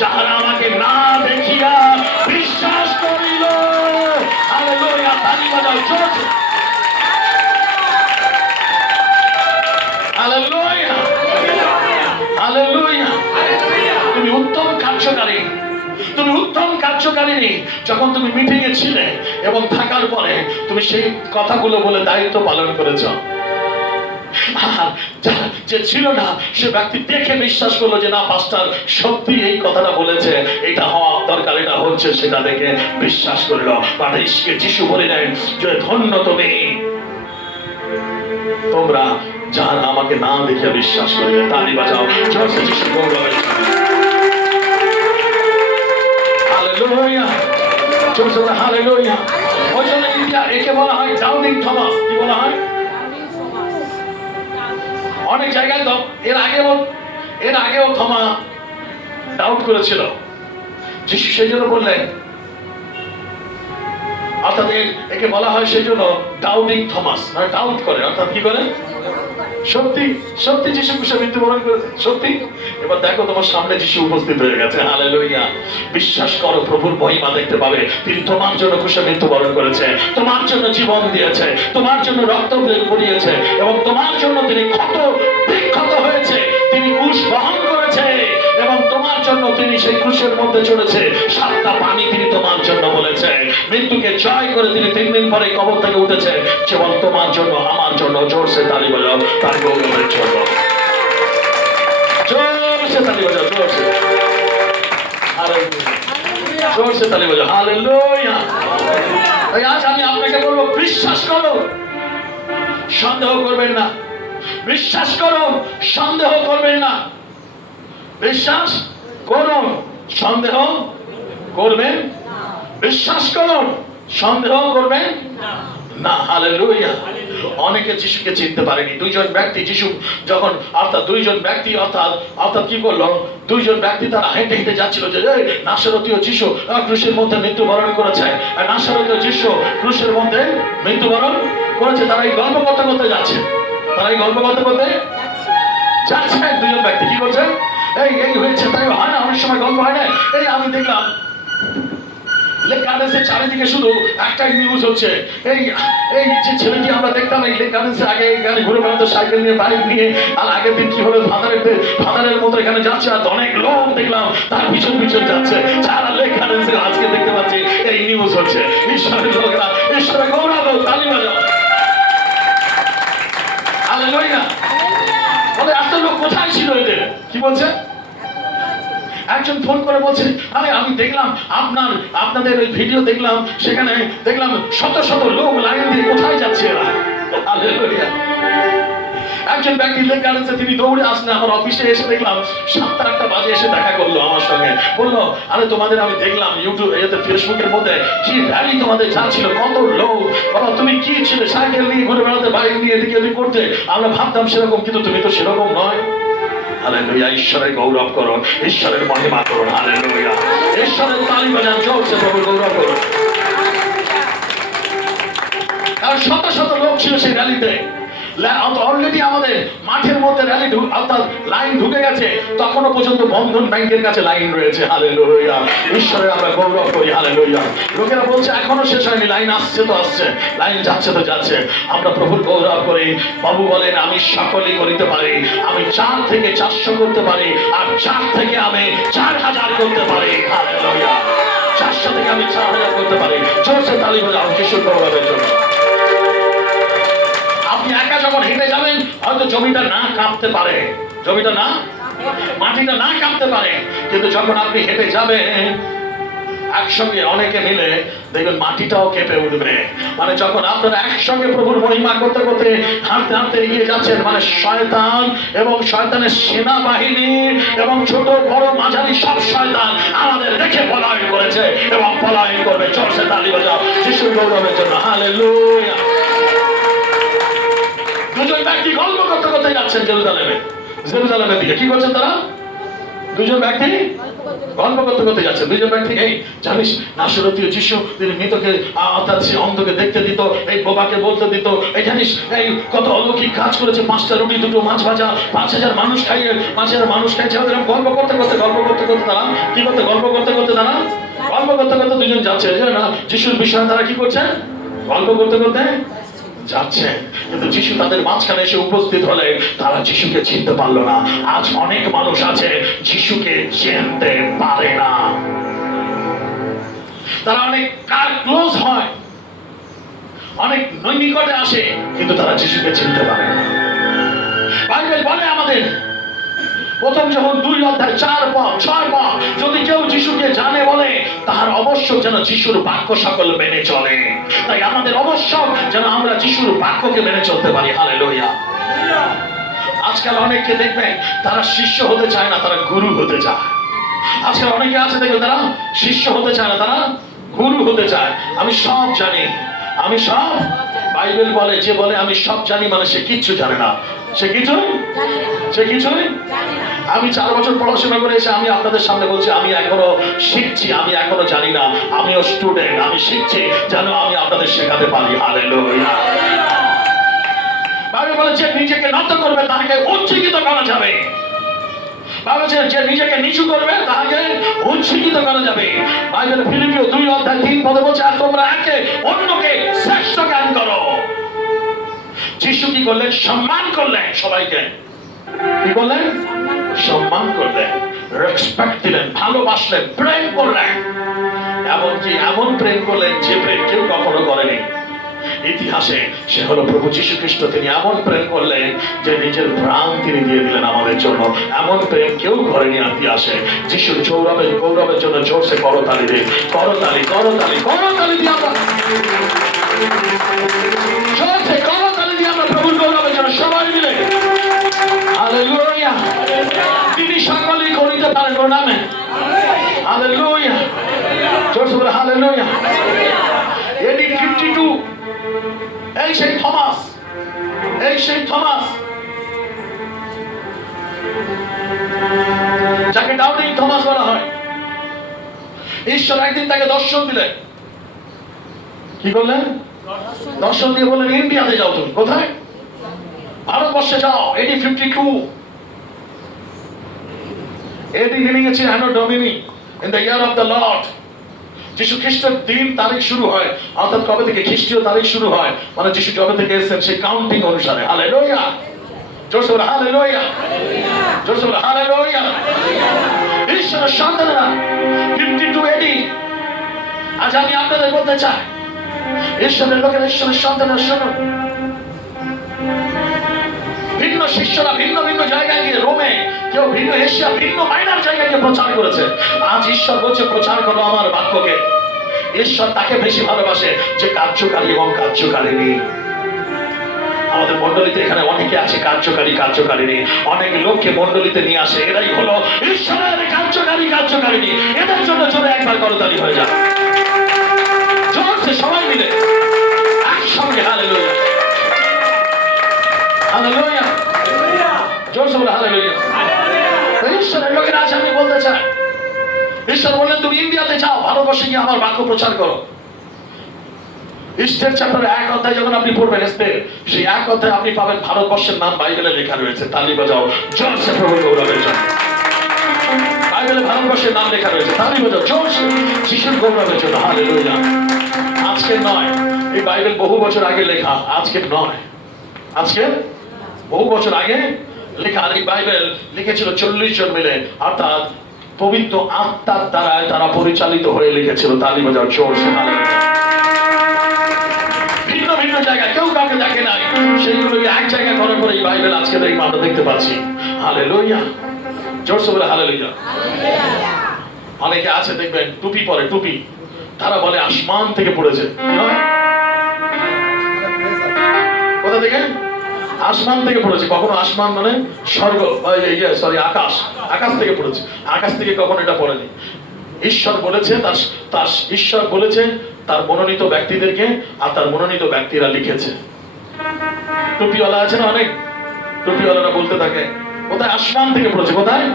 যাহারা আমাকে না দেখিয়া বিশ্বাস করিল। হালেলুয়া, তালি বাজাও জোরে। Hallelujah, hallelujah. তুমি উত্তম কার্যকারী, তুমি উত্তম কার্যকারিনী। যখন তুমি মিটিং এ ছিলে এবং থাকার পরে তুমি সেই কথাগুলো বলে দায়িত্ব পালন করেছ। যে ছিল না সে ব্যক্তি দেখে বিশ্বাস করলো যে না, পাস্টার সত্যি এই কথাটা বলেছে, এটা হওয়া দরকার, এটা হচ্ছে, সেটা দেখে বিশ্বাস করলো। যিশু বলিলেন যে ধন্য তুমি, তোমরা যারা আমাকে না দেখে বিশ্বাস করবে। তালি বাজাও জোরসে যিশু গৌরবের জন্য। হালেলুয়া, জোরসে হালেলুয়া। ওই জন্য ইন্ডিয়া একে বলা হয় ডাউনিং থমাস। কি বলা হয়? অনেক জায়গায় তো এর আগেও থমা ডাউট করেছিল। যিশু সেই জন্য বললেন, অর্থাৎ একে বলা হয় সেই জন্য ডাউটিং থমাস, মানে ডাউট করে, অর্থাৎ কি করে? সত্যি সত্যি যিশু ক্রুশে মৃত্যুবরণ করেছে, সত্যি। এবার দেখো তোমার সামনে যিশু উপস্থিত হয়ে গেছে, হালেলুয়া। বিশ্বাস করো, প্রভুর মহিমা দেখতে পাবে। তিনি তোমার জন্য ক্রুশে মৃত্যুবরণ করেছে, তোমার জন্য জীবন দিয়েছে, তোমার জন্য রক্ত বের করিয়েছে, এবং তোমার জন্য তিনি ক্ষত বিক্ষত হয়েছে, তিনি ক্রুশ বহন করেছে, এবং তোমার জন্য তিনি সেই ক্রুশের মধ্যে চড়েছে। 7টা পানি তিনি তোমার জন্য বলেছে। মৃত্যুকে জয় করে তিনি 3 দিন পরে কবর থেকে উঠেছে, কেবল তোমার জন্য, আমার জন্য। জোরসে তালি বাজাও তার গৌরবের জন্য, জোরসে তালি বাজাও, জোরসে, হালেলুয়া, জোরসে তালি বাজাও, হালেলুয়া। তাই আজ আমি আপনাকে বলবো, বিশ্বাস করো, সন্দেহ করবেন না। বিশ্বাস করো, সন্দেহ করবেন না। বিশ্বাস করুন, সন্দেহ করবেন। বিশ্বাস করুন, সন্দেহ করবেন না। হালেলুয়া। অনেকে যিশুকে চিনতে পারেনি। 2 জন ব্যক্তি যিশু যখন, অর্থাৎ 2 জন ব্যক্তি, অর্থাৎ কি করলো? 2 জন ব্যক্তি তারা হেঁটে হেঁটে যাচ্ছিল যে নাসরতীয় যিশু ক্রুশের মধ্যে মৃত্যুবরণ করেছে, নাসরতীয় যিশু ক্রুশের মধ্যে মৃত্যুবরণ করেছে। তারা এই গল্প করতে করতে যাচ্ছে, তারা এই গল্প করতে করতে যাচ্ছে। 2 জন ব্যক্তি কি করছে? এই হয়েছে, তাই হয় না, অনেক সময় গল্প হয় না। এই আমি দেখলাম লেক গার্ডেন্সের চারিদিকে শুধু একটাই নিউজ হচ্ছে, এই যে ছেলেটি আমরা দেখতাম এই লেক গার্ডেন্সের আগে এখানে ঘুরে বেড়াতো সাইকেল নিয়ে, বাইক নিয়ে, আর আগের দিন কি হলো, ফাদারের মতো এখানে যাচ্ছে, আর অনেক লোক দেখলাম তার পিছন পিছন যাচ্ছে। যারা লেক গার্ডেন্সে আজকে দেখতে পাচ্ছি এই নিউজ হচ্ছে। ঈশ্বরের লোকেরা, ঈশ্বরের গৌরব, তালি বাজাও, হালেলুয়া। বলে এত লোক কোথায় ছিল এদের? কি বলছে? একজন ফোন করে বলছে, আরে আমি দেখলাম আপনাদের ওই ভিডিও দেখলাম, সেখানে দেখলাম শত শত লোক লাইন দিয়ে কোথায় যাচ্ছে এরা। হালেলুয়া। একজন ব্যক্তি লেক গার্ডেন্সে তিনি দৌড়ে আসলেন আমার অফিসে, এসে দেখলাম 7টা বাজে এসে দেখা করলো আমার সঙ্গে। বললো, আরে তোমাদের আমি দেখলাম ইউটিউব, ফেসবুকের মধ্যে কি র্যালি তোমাদের যাচ্ছিল, কত লোক, বাবা তুমি কি ছিলে, সাইকেল নিয়ে ঘুরে বেড়াতে, বাইক নিয়ে এদিকে ওদিক করতে। আমরা ভাবতাম সেরকম, কিন্তু তুমি তো সেরকম নয়। হালেলুয়া। ঈশ্বরের গৌরব করো, ঈশ্বরের মহিমা করুন। হালেলুয়া। ঈশ্বরের তালি বাজান, জোরসে প্রভুর গৌরব করুন। আর শত শত লোক ছিল সেই র্যালিতে। অলরেডি আমাদের মাঠের মধ্যে র্যালি, অর্থাৎ লাইন ঢুকে গেছে, তখনো পর্যন্ত বন্ধন ব্যাংকের কাছে লাইন রয়েছে। হালেলুয়া। ঈশ্বরের আমরা গৌরব করি। হালেলুয়া। লোকেরা বলছে এখনো শেষ হয়নি, লাইন আসছে তো আসছে, লাইন যাচ্ছে তো যাচ্ছে। আমরা প্রভুর গৌরব করি। বাবু বলেন, আমি সকলই করিতে পারি, আমি 4 থেকে 400 করতে পারি, আর 4 থেকে আমি 4000 করতে পারি। হালেলুয়া। 400 থেকে আমি 4000 করতে পারি। জোরসে তালি বাজাও যিশুর গৌরবের জন্য। আপনি একা যখন হেঁটে যাবেন, হয়তো জমিটা না কাঁপতে পারে, জমিটা না, মাটিটা না কাঁপতে পারে, কিন্তু যখন আপনি হেঁটে যাবেন একসঙ্গে অনেকে মিলে, দেখবেন মাটিটাও কেঁপে উঠবে। মানে যখন আপনারা একসঙ্গে প্রভুর মহিমা করতে করতে হাঁটতে হাঁটতে এগিয়ে যাচ্ছেন, মানে শয়তান এবং শয়তানের সেনাবাহিনী এবং ছোট বড় মাঝারি সব শয়তান আমাদের দেখে পলায়ন করেছে এবং পলায়ন করবে। জোরসে তালি বাজাও যিশুর গৌরবের জন্য। হালেলুয়া। 2 জন ব্যক্তি গল্প করতে করতে যাচ্ছেন জেরুজালেমের দিকে। কি করছেন তারা? 2 জন ব্যক্তি গল্প করতে করতে যাচ্ছে। 2 জন ব্যক্তি, এই জানিস নাসরতীয় যিশু, তিনি মৃতকে, অর্থাৎ সে অন্ধকে দেখতে দিত, এই বোবাকে বলতে দিত, এই জানিস এই কত অলৌকিক কাজ করেছে, 5টা রুটি 2টো মাছ ভাজা, 5000 মানুষ খাইয়ে, 5000 মানুষ খাইছে। গল্প করতে করতে তারা কি করতে, গল্প করতে করতে 2 জন যাচ্ছে না যিশুর বিষয়ে। তারা কি করছে? গল্প করতে করতে যাচ্ছে, কিন্তু যিশু তাদের মাঝখানে এসে উপস্থিত হলে তারা যিশুকে চিনতে পারলো না। আজ অনেক মানুষ আছে যিশুকে চিনতে পারে না। তারা অনেক ক্লোজ হয়, অনেক নিকটে আসে, কিন্তু তারা যিশুকে চিনতে পারে না। বাইবেল বলে আমাদের প্রথম যখন 2 অধ্যায় 4 পদ 6 পদ, যদি কেউ যিশুকে জানে বলে তাহার অবশ্য যেন যিশুর বাক্য সকল মেনে চলে। তাই আমাদের অবশ্য যেন আমরা যিশুর বাক্যকে মেনে চলতে পারি। হালেলুয়া। আজকাল অনেককে দেখবেন তারা শিষ্য হতে চায় না, তারা গুরু হতে চায়। আজকাল অনেকে আছে দেখবেন তারা শিষ্য হতে চায় না, তারা গুরু হতে চায়। আমি সব জানি, আমি সব, বাইবেল বলে যে বলে আমি সব জানি, মানে সে কিচ্ছু জানে না, সে কিছুই আমি 4 বছর পড়াশোনা করে এসে আমি আপনাদের সামনে বলছি আমি এখনো শিখছি, আমি এখনো জানি না, আমিও স্টুডেন্ট, আমি শিখছি যেন আমি আপনাদের শেখাতে পারি। হালেলুয়া। বাইবেল বলেছে নিজেকে নত করবে তাকে উচ্চকিত করা যাবে। বাইবেল বলেছে যে নিজেকে নিচু করবে তাকে উচ্চকিত করা যাবে। বাইবেল ফিলিপিও 2:3 বলছে আর তোমরা একে অন্যকে শ্রেষ্ঠ জ্ঞান করো। যিশু কি করলেন? সম্মান করলেন সবাইকে। কি করলেন? সম্মান করলেন, রেসপেক্ট দিলেন, ভালোবাসলেন, প্রেম করলেন। এমনকি এমন প্রেম করলেন যে প্রেম কেউ কখনো করেনি ইতিহাসে। সে হলো প্রভু যীশু খ্রিস্ট। তিনি এমন প্রেম করলেন যে নিজের প্রাণ তিনি দিয়ে দিলেন আমাদের জন্য। এমন প্রেম কেউ করেনি ইতিহাসে। যিশুর গৌরবের জন্য জোরসে করতালি দিন, করতালি করতালি করতালি দিয়ে আমরা জোরসে করতালি দিয়ে আমরা প্রভুর গৌরবের জন্য সবাই মিলে। হালেলুয়া। তিনি সকলেই করিতে পারেন ওর নামে। হালেলুয়া। জোরসে বলে হালেলুয়া। এডি 52 এই সেই থমাস, এই সেই থমাস যাকে ডাউটিং থমাস বলা হয়। ঈশ্বর একদিন তাকে দর্শন দিলেন। কি করলেন? দর্শন দিয়ে বললেন ইন্ডিয়াতে যাও তুমি। কোথায়? ভারতবর্ষে যাও। এডি 52 এডি মিনিং হচ্ছে anno domini, in the year of the lord. যিশু খ্রিস্টের দিন তারিখ শুরু হয়, অর্থাৎ কবে থেকে খ্রিস্টীয় তারিখ শুরু হয়, মানে যিশু যবে থেকে এসেছেন সেই কাউন্টিং অনুসারে। হালেলুয়া। জোরসে বলে হালেলুয়া। জোরসে বলে হালেলুয়া। ঈশ্বরের সন্তানেরা 52 এডি আজ আমি আপনাদের বলতে চাই, ঈশ্বরের লোকেরা, ঈশ্বরের সন্তানেরা শুনুন। ভিন্ন শিষ্যরা ভিন্ন ভিন্ন জায়গায় গিয়ে, রোমে, কেউ ভিন্ন এশিয়া, ভিন্ন মাইনার জায়গায় গিয়ে প্রচার করেছে। আজ ঈশ্বর বলছে প্রচার করো আমার বাক্যকে। ঈশ্বর তাকে বেশি ভালোবাসে যে কার্যকারী এবং কার্যকারিণী। আমাদের মণ্ডলীতে এখানে অনেকে আছে কার্যকারী কার্যকারিণী। অনেক লোককে মণ্ডলীতে নিয়ে আসে, এরাই হলো ঈশ্বরের কার্যকারী কার্যকারিণী। এদের জন্য জোরে একবার করতালি হয়ে যাবে। জোরসে সবাই মিলে একসঙ্গে হালেলুয়া। হালেলুয়া। জোরসে বলে হালেলুয়া। ঈশ্বরের লোকেরা আছে আমি বলতে চাই, ঈশ্বর বললেন তুমি ইন্ডিয়াতে যাও, ভারতবর্ষে গিয়ে আমার বাক্য প্রচার করো। ইস্টের চ্যাপ্টার 1 অধ্যায় যখন আপনি পড়বেন এস্তের, সেই 1 অধ্যায়ে আপনি পাবেন ভারতবর্ষের নাম বাইবেলে লেখা রয়েছে। তালি বাজাও জোরসে প্রভুর গৌরবের জন্য। বাইবেলে ভারতবর্ষের নাম লেখা রয়েছে। তালি বাজাও জোরসে যিশুর গৌরবের জন্য। হালেলুয়া। আজকে নয়, এই বাইবেল বহু বছর আগে লেখা, আজকে নয়। আজকে বহু বছর আগে লেখা। আর এই বাইবেল লিখেছিল 40 জন মিলে, অর্থাৎ পবিত্র আত্মার দ্বারা তারা পরিচালিত হয়ে লিখেছিল। তালি বাজাও জোরসে হালেলুয়া। ভিন্ন ভিন্ন জায়গায় কেউ কাউকে দেখে নাই, সেইগুলোকে এক জায়গায় করার পরে এই বাইবেল আজকে আমরা দেখতে পাচ্ছি। হালেলুয়া। জোরসে বলে হালেলুয়া। অনেকে আছে দেখবেন টুপি পরে, টুপি, তারা বলে আসমান থেকে পড়েছে। কোথা থেকে? আসমান থেকে পড়েছে। কখনো আসমান মানে স্বর্গ, সরি আকাশ, আকাশ থেকে পড়েছে। আকাশ থেকে কখনো এটা পড়েনি। ঈশ্বর বলেছে, তার ঈশ্বর বলেছে তার মনোনীত ব্যক্তিদেরকে, আর তার মনোনীত ব্যক্তিরা লিখেছে। টুপিওয়ালা আছে না অনেক, টুপিওয়ালারা বলতে থাকে কোথায়? আসমান থেকে পড়েছে। কোথায়?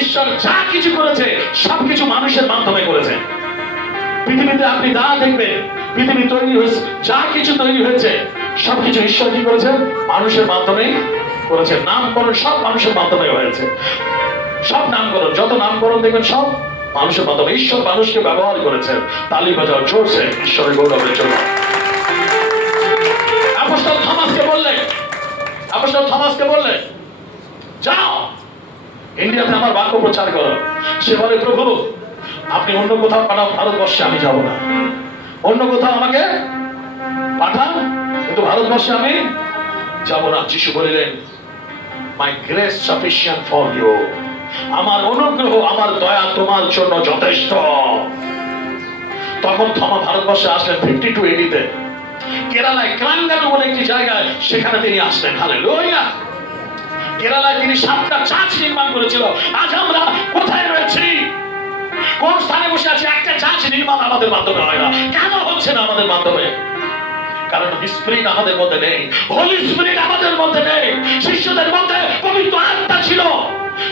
ঈশ্বর যা কিছু করেছে সবকিছু মানুষের মাধ্যমে করেছে। পৃথিবীতে আপনি যা দেখবেন, পৃথিবী তৈরি হয়েছে, যা কিছু তৈরি হয়েছে সবকিছু ঈশ্বর কি করেছেন? মানুষের মাধ্যমেই করেছে। নামকরণ সব মানুষের মাধ্যমে হয়েছে। সব নামকরণ, যত নামকরণ দেখবেন সব মানুষের মাধ্যমে। ঈশ্বর মানুষকে ব্যবহার করেছেন। তালি বাজাও জোরসে ঈশ্বরের গৌরবের জন্য। আপোস্তল থমাসকে বললেন যাও ইন্ডিয়াতে আমার বাক্য প্রচার করো। সে বলে প্রভু আপনি অন্য কোথাও পাঠাও, ভারতবর্ষে আমি যাব না। অন্য কোথাও আমাকে পাঠান, কিন্তু ভারতবর্ষে আমি যাব না। যিশু বলিলেন মাই গ্রেস সাফিসিয়েন্ট ফর ইউ। আমার অনুগ্রহ, আমার দয়া তোমার জন্য যথেষ্ট। তখন থমা ভারতবর্ষে আসলেন 52 এডিতে। কেরালায় ক্রাঙ্গানু বলে একটি জায়গায়, সেখানে তিনি আসলেন। হালেলুয়া। কেরালায় তিনি 7টা চার্চ নির্মাণ করেছিল। আজ আমরা কোথায় রয়েছি? কোন স্থানে বসে আছি? একটা চার্চ নির্মাণ আমাদের মাধ্যমে হয় না। কেন হচ্ছে না আমাদের মাধ্যমে? কারণ স্পিরিট আমাদের মধ্যে নেই, হোলি স্পিরিট আমাদের মধ্যে নেই। শিষ্যদের মধ্যে পবিত্র আত্মা ছিল,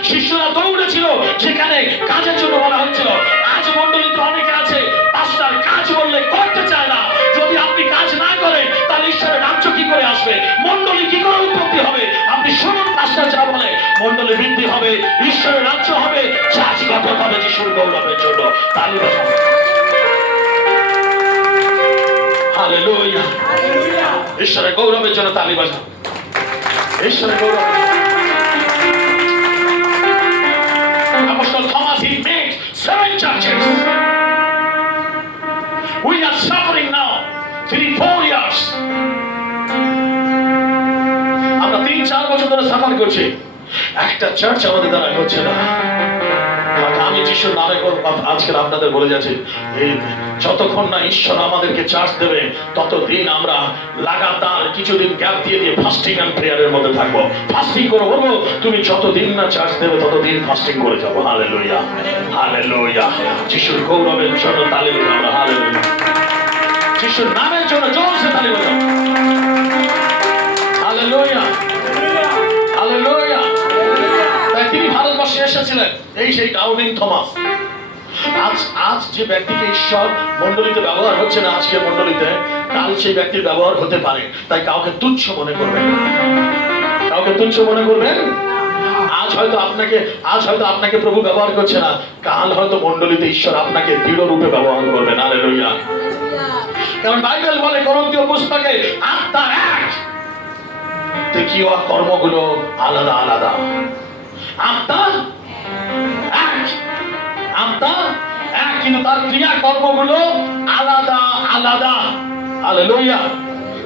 শিষ্যরা দৌড়েছিল সেখানে কাজের জন্য বলা হচ্ছিল। আজ মণ্ডলীতে অনেকে আছে পাস্টার কাজ বললে করতে চায় না। যদি আপনি কাজ না করেন তাহলে ঈশ্বরের রাজ্য কি করে আসবে, মণ্ডলী কি করে উৎপত্তি হবে? আপনি শুনুন, পাস্টার যা বলে, মণ্ডলী বৃদ্ধি হবে, ঈশ্বরের রাজ্য হবে, চার্চ গঠন হবে যিশুর গৌরবের জন্য। তালি বাজাও, হালেলুয়া, ঈশ্বরের গৌরবের জন্য তালি বাজাও, ঈশ্বরের গৌরব। Apostle Thomas, he made 7 churches. We are suffering now 3-4 years. আমরা 3-4 বছর ধরে সাফার করছি, একটা চার্চ আমাদের দ্বারা হচ্ছে না। আমি যিশুর নামে আজকে আপনাদের বলে যাচ্ছি, এই যতক্ষণ না ঈশ্বর আমাদেরকে চার্জ দেবে ততদিন আমরা লাগাতার কিছুদিন গ্যাপ দিয়ে দিয়ে ফাস্টিং এন্ড প্রেয়ারের মধ্যে থাকবো। ফাস্টিং করে বলবো, তুমি যতদিন না চার্জ দেবে ততদিন ফাস্টিং করে যাবো। হালেলুয়া, হালেলুয়া, যিশুর গৌরবের জন্য তালি বাজাও আমরা, হালেলুয়া, যিশুর নামের জন্য জোরসে তালি বাজাও, হালেলুয়া, হালেলুয়া। তাই তিনি ভারতবর্ষে এসেছিলেন, এই সেই ডাউনিং থমাস। আজ যে ব্যক্তিকে ঈশ্বর মণ্ডলীতে ব্যবহার হচ্ছে না আজকের মণ্ডলীতে, কাল সেই ব্যক্তির ব্যবহার হতে পারে। তাই কাউকে তুচ্ছ মনে করবেন না, কাউকে তুচ্ছ মনে করবেন। আজ হয়তো আপনাকে প্রভু ব্যবহার করছে না, কাল হয়তো মণ্ডলীতে ঈশ্বর আপনাকে দৃঢ় রূপে ব্যবহার করবেন। হালেলুয়া। কারণ বাইবেল বলে করন্থীয় পুস্তকে আত্মা এক, দেখিও কর্মগুলো আলাদা আলাদা। আত্মা এক, আত্মা এক, কিন্তু তার ক্রিয়া কর্মগুলো আলাদা আলাদা। হালেলুয়া।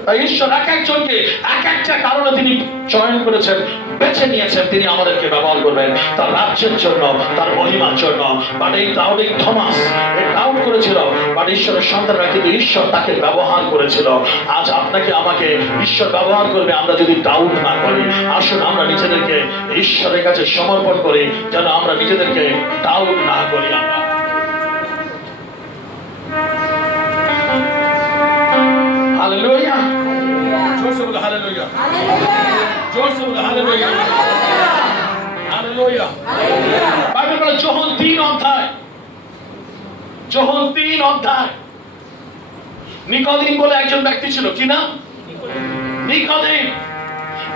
তাই ঈশ্বর এক একজনকে এক একটা কারণে তিনি চয়ন করেছেন, বেছে নিয়েছেন, তিনি আমাদেরকে ব্যবহার করবেন তার রাজ্যের জন্য, তার মহিমার জন্য। বাট এই ডাউটিং থমাস ডাউট করেছিল, বাট ঈশ্বরের সন্তানরা কিন্তু ঈশ্বর তাকে ব্যবহার করেছিল। আজ আপনাকে আমাকে ঈশ্বর ব্যবহার করবে আমরা যদি ডাউট না করি। আসুন আমরা নিজেদেরকে ঈশ্বরের কাছে সমর্পণ করি, যেন আমরা নিজেদেরকে ডাউট না করি। আমরা হালেলুয়া, জোরসে বলো হালেলুয়া, জোরসে বলো হালেলুয়া, হালেলুয়া। বাইবেল বলে যোহন 3 অধ্যায়, যোহন 3 অধ্যায়, নিকোদিম বলে একজন ব্যক্তি ছিল। কি নাম? নিকোদিম।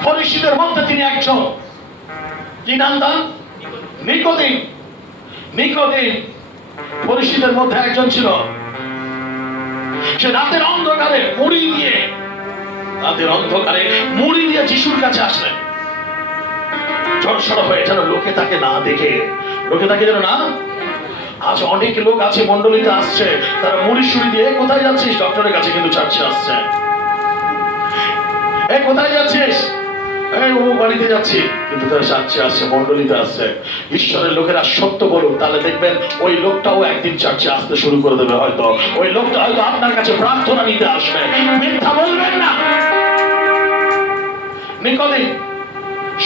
ফরিসীদের মধ্যে তিনি একজন। কি নাম তার? নিকোদিম। নিকোদিম ফরিসীদের মধ্যে একজন ছিল। সে রাতের অন্ধকারে মুড়ি দিয়ে যিশুর কাছে আসলেন, জড়সড় হয়ে, যেন লোকে তাকে না দেখে, লোকে তাকে যেন না। আজ অনেক লোক আছে মণ্ডলীতে আসছে, তারা মুড়ি সুড়ি দিয়ে, কোথায় যাচ্ছিস? ডক্টরের কাছে, কিন্তু চার্চে আসছে। এই কোথায় যাচ্ছিস? এই ও বাড়িতে যাচ্ছি, কিন্তু তারা চার্চে আসছে, মণ্ডলীতে আসছে। ঈশ্বরের লোকেরা সত্য বলুন, তাহলে দেখবেন ওই লোকটাও একদিন চার্চে আসতে শুরু করে দেবে। হয়তো ওই লোকটা হয়তো আপনার কাছে প্রার্থনা নিতে আসবে। মিথ্যা বলবেন না। নিকোদিম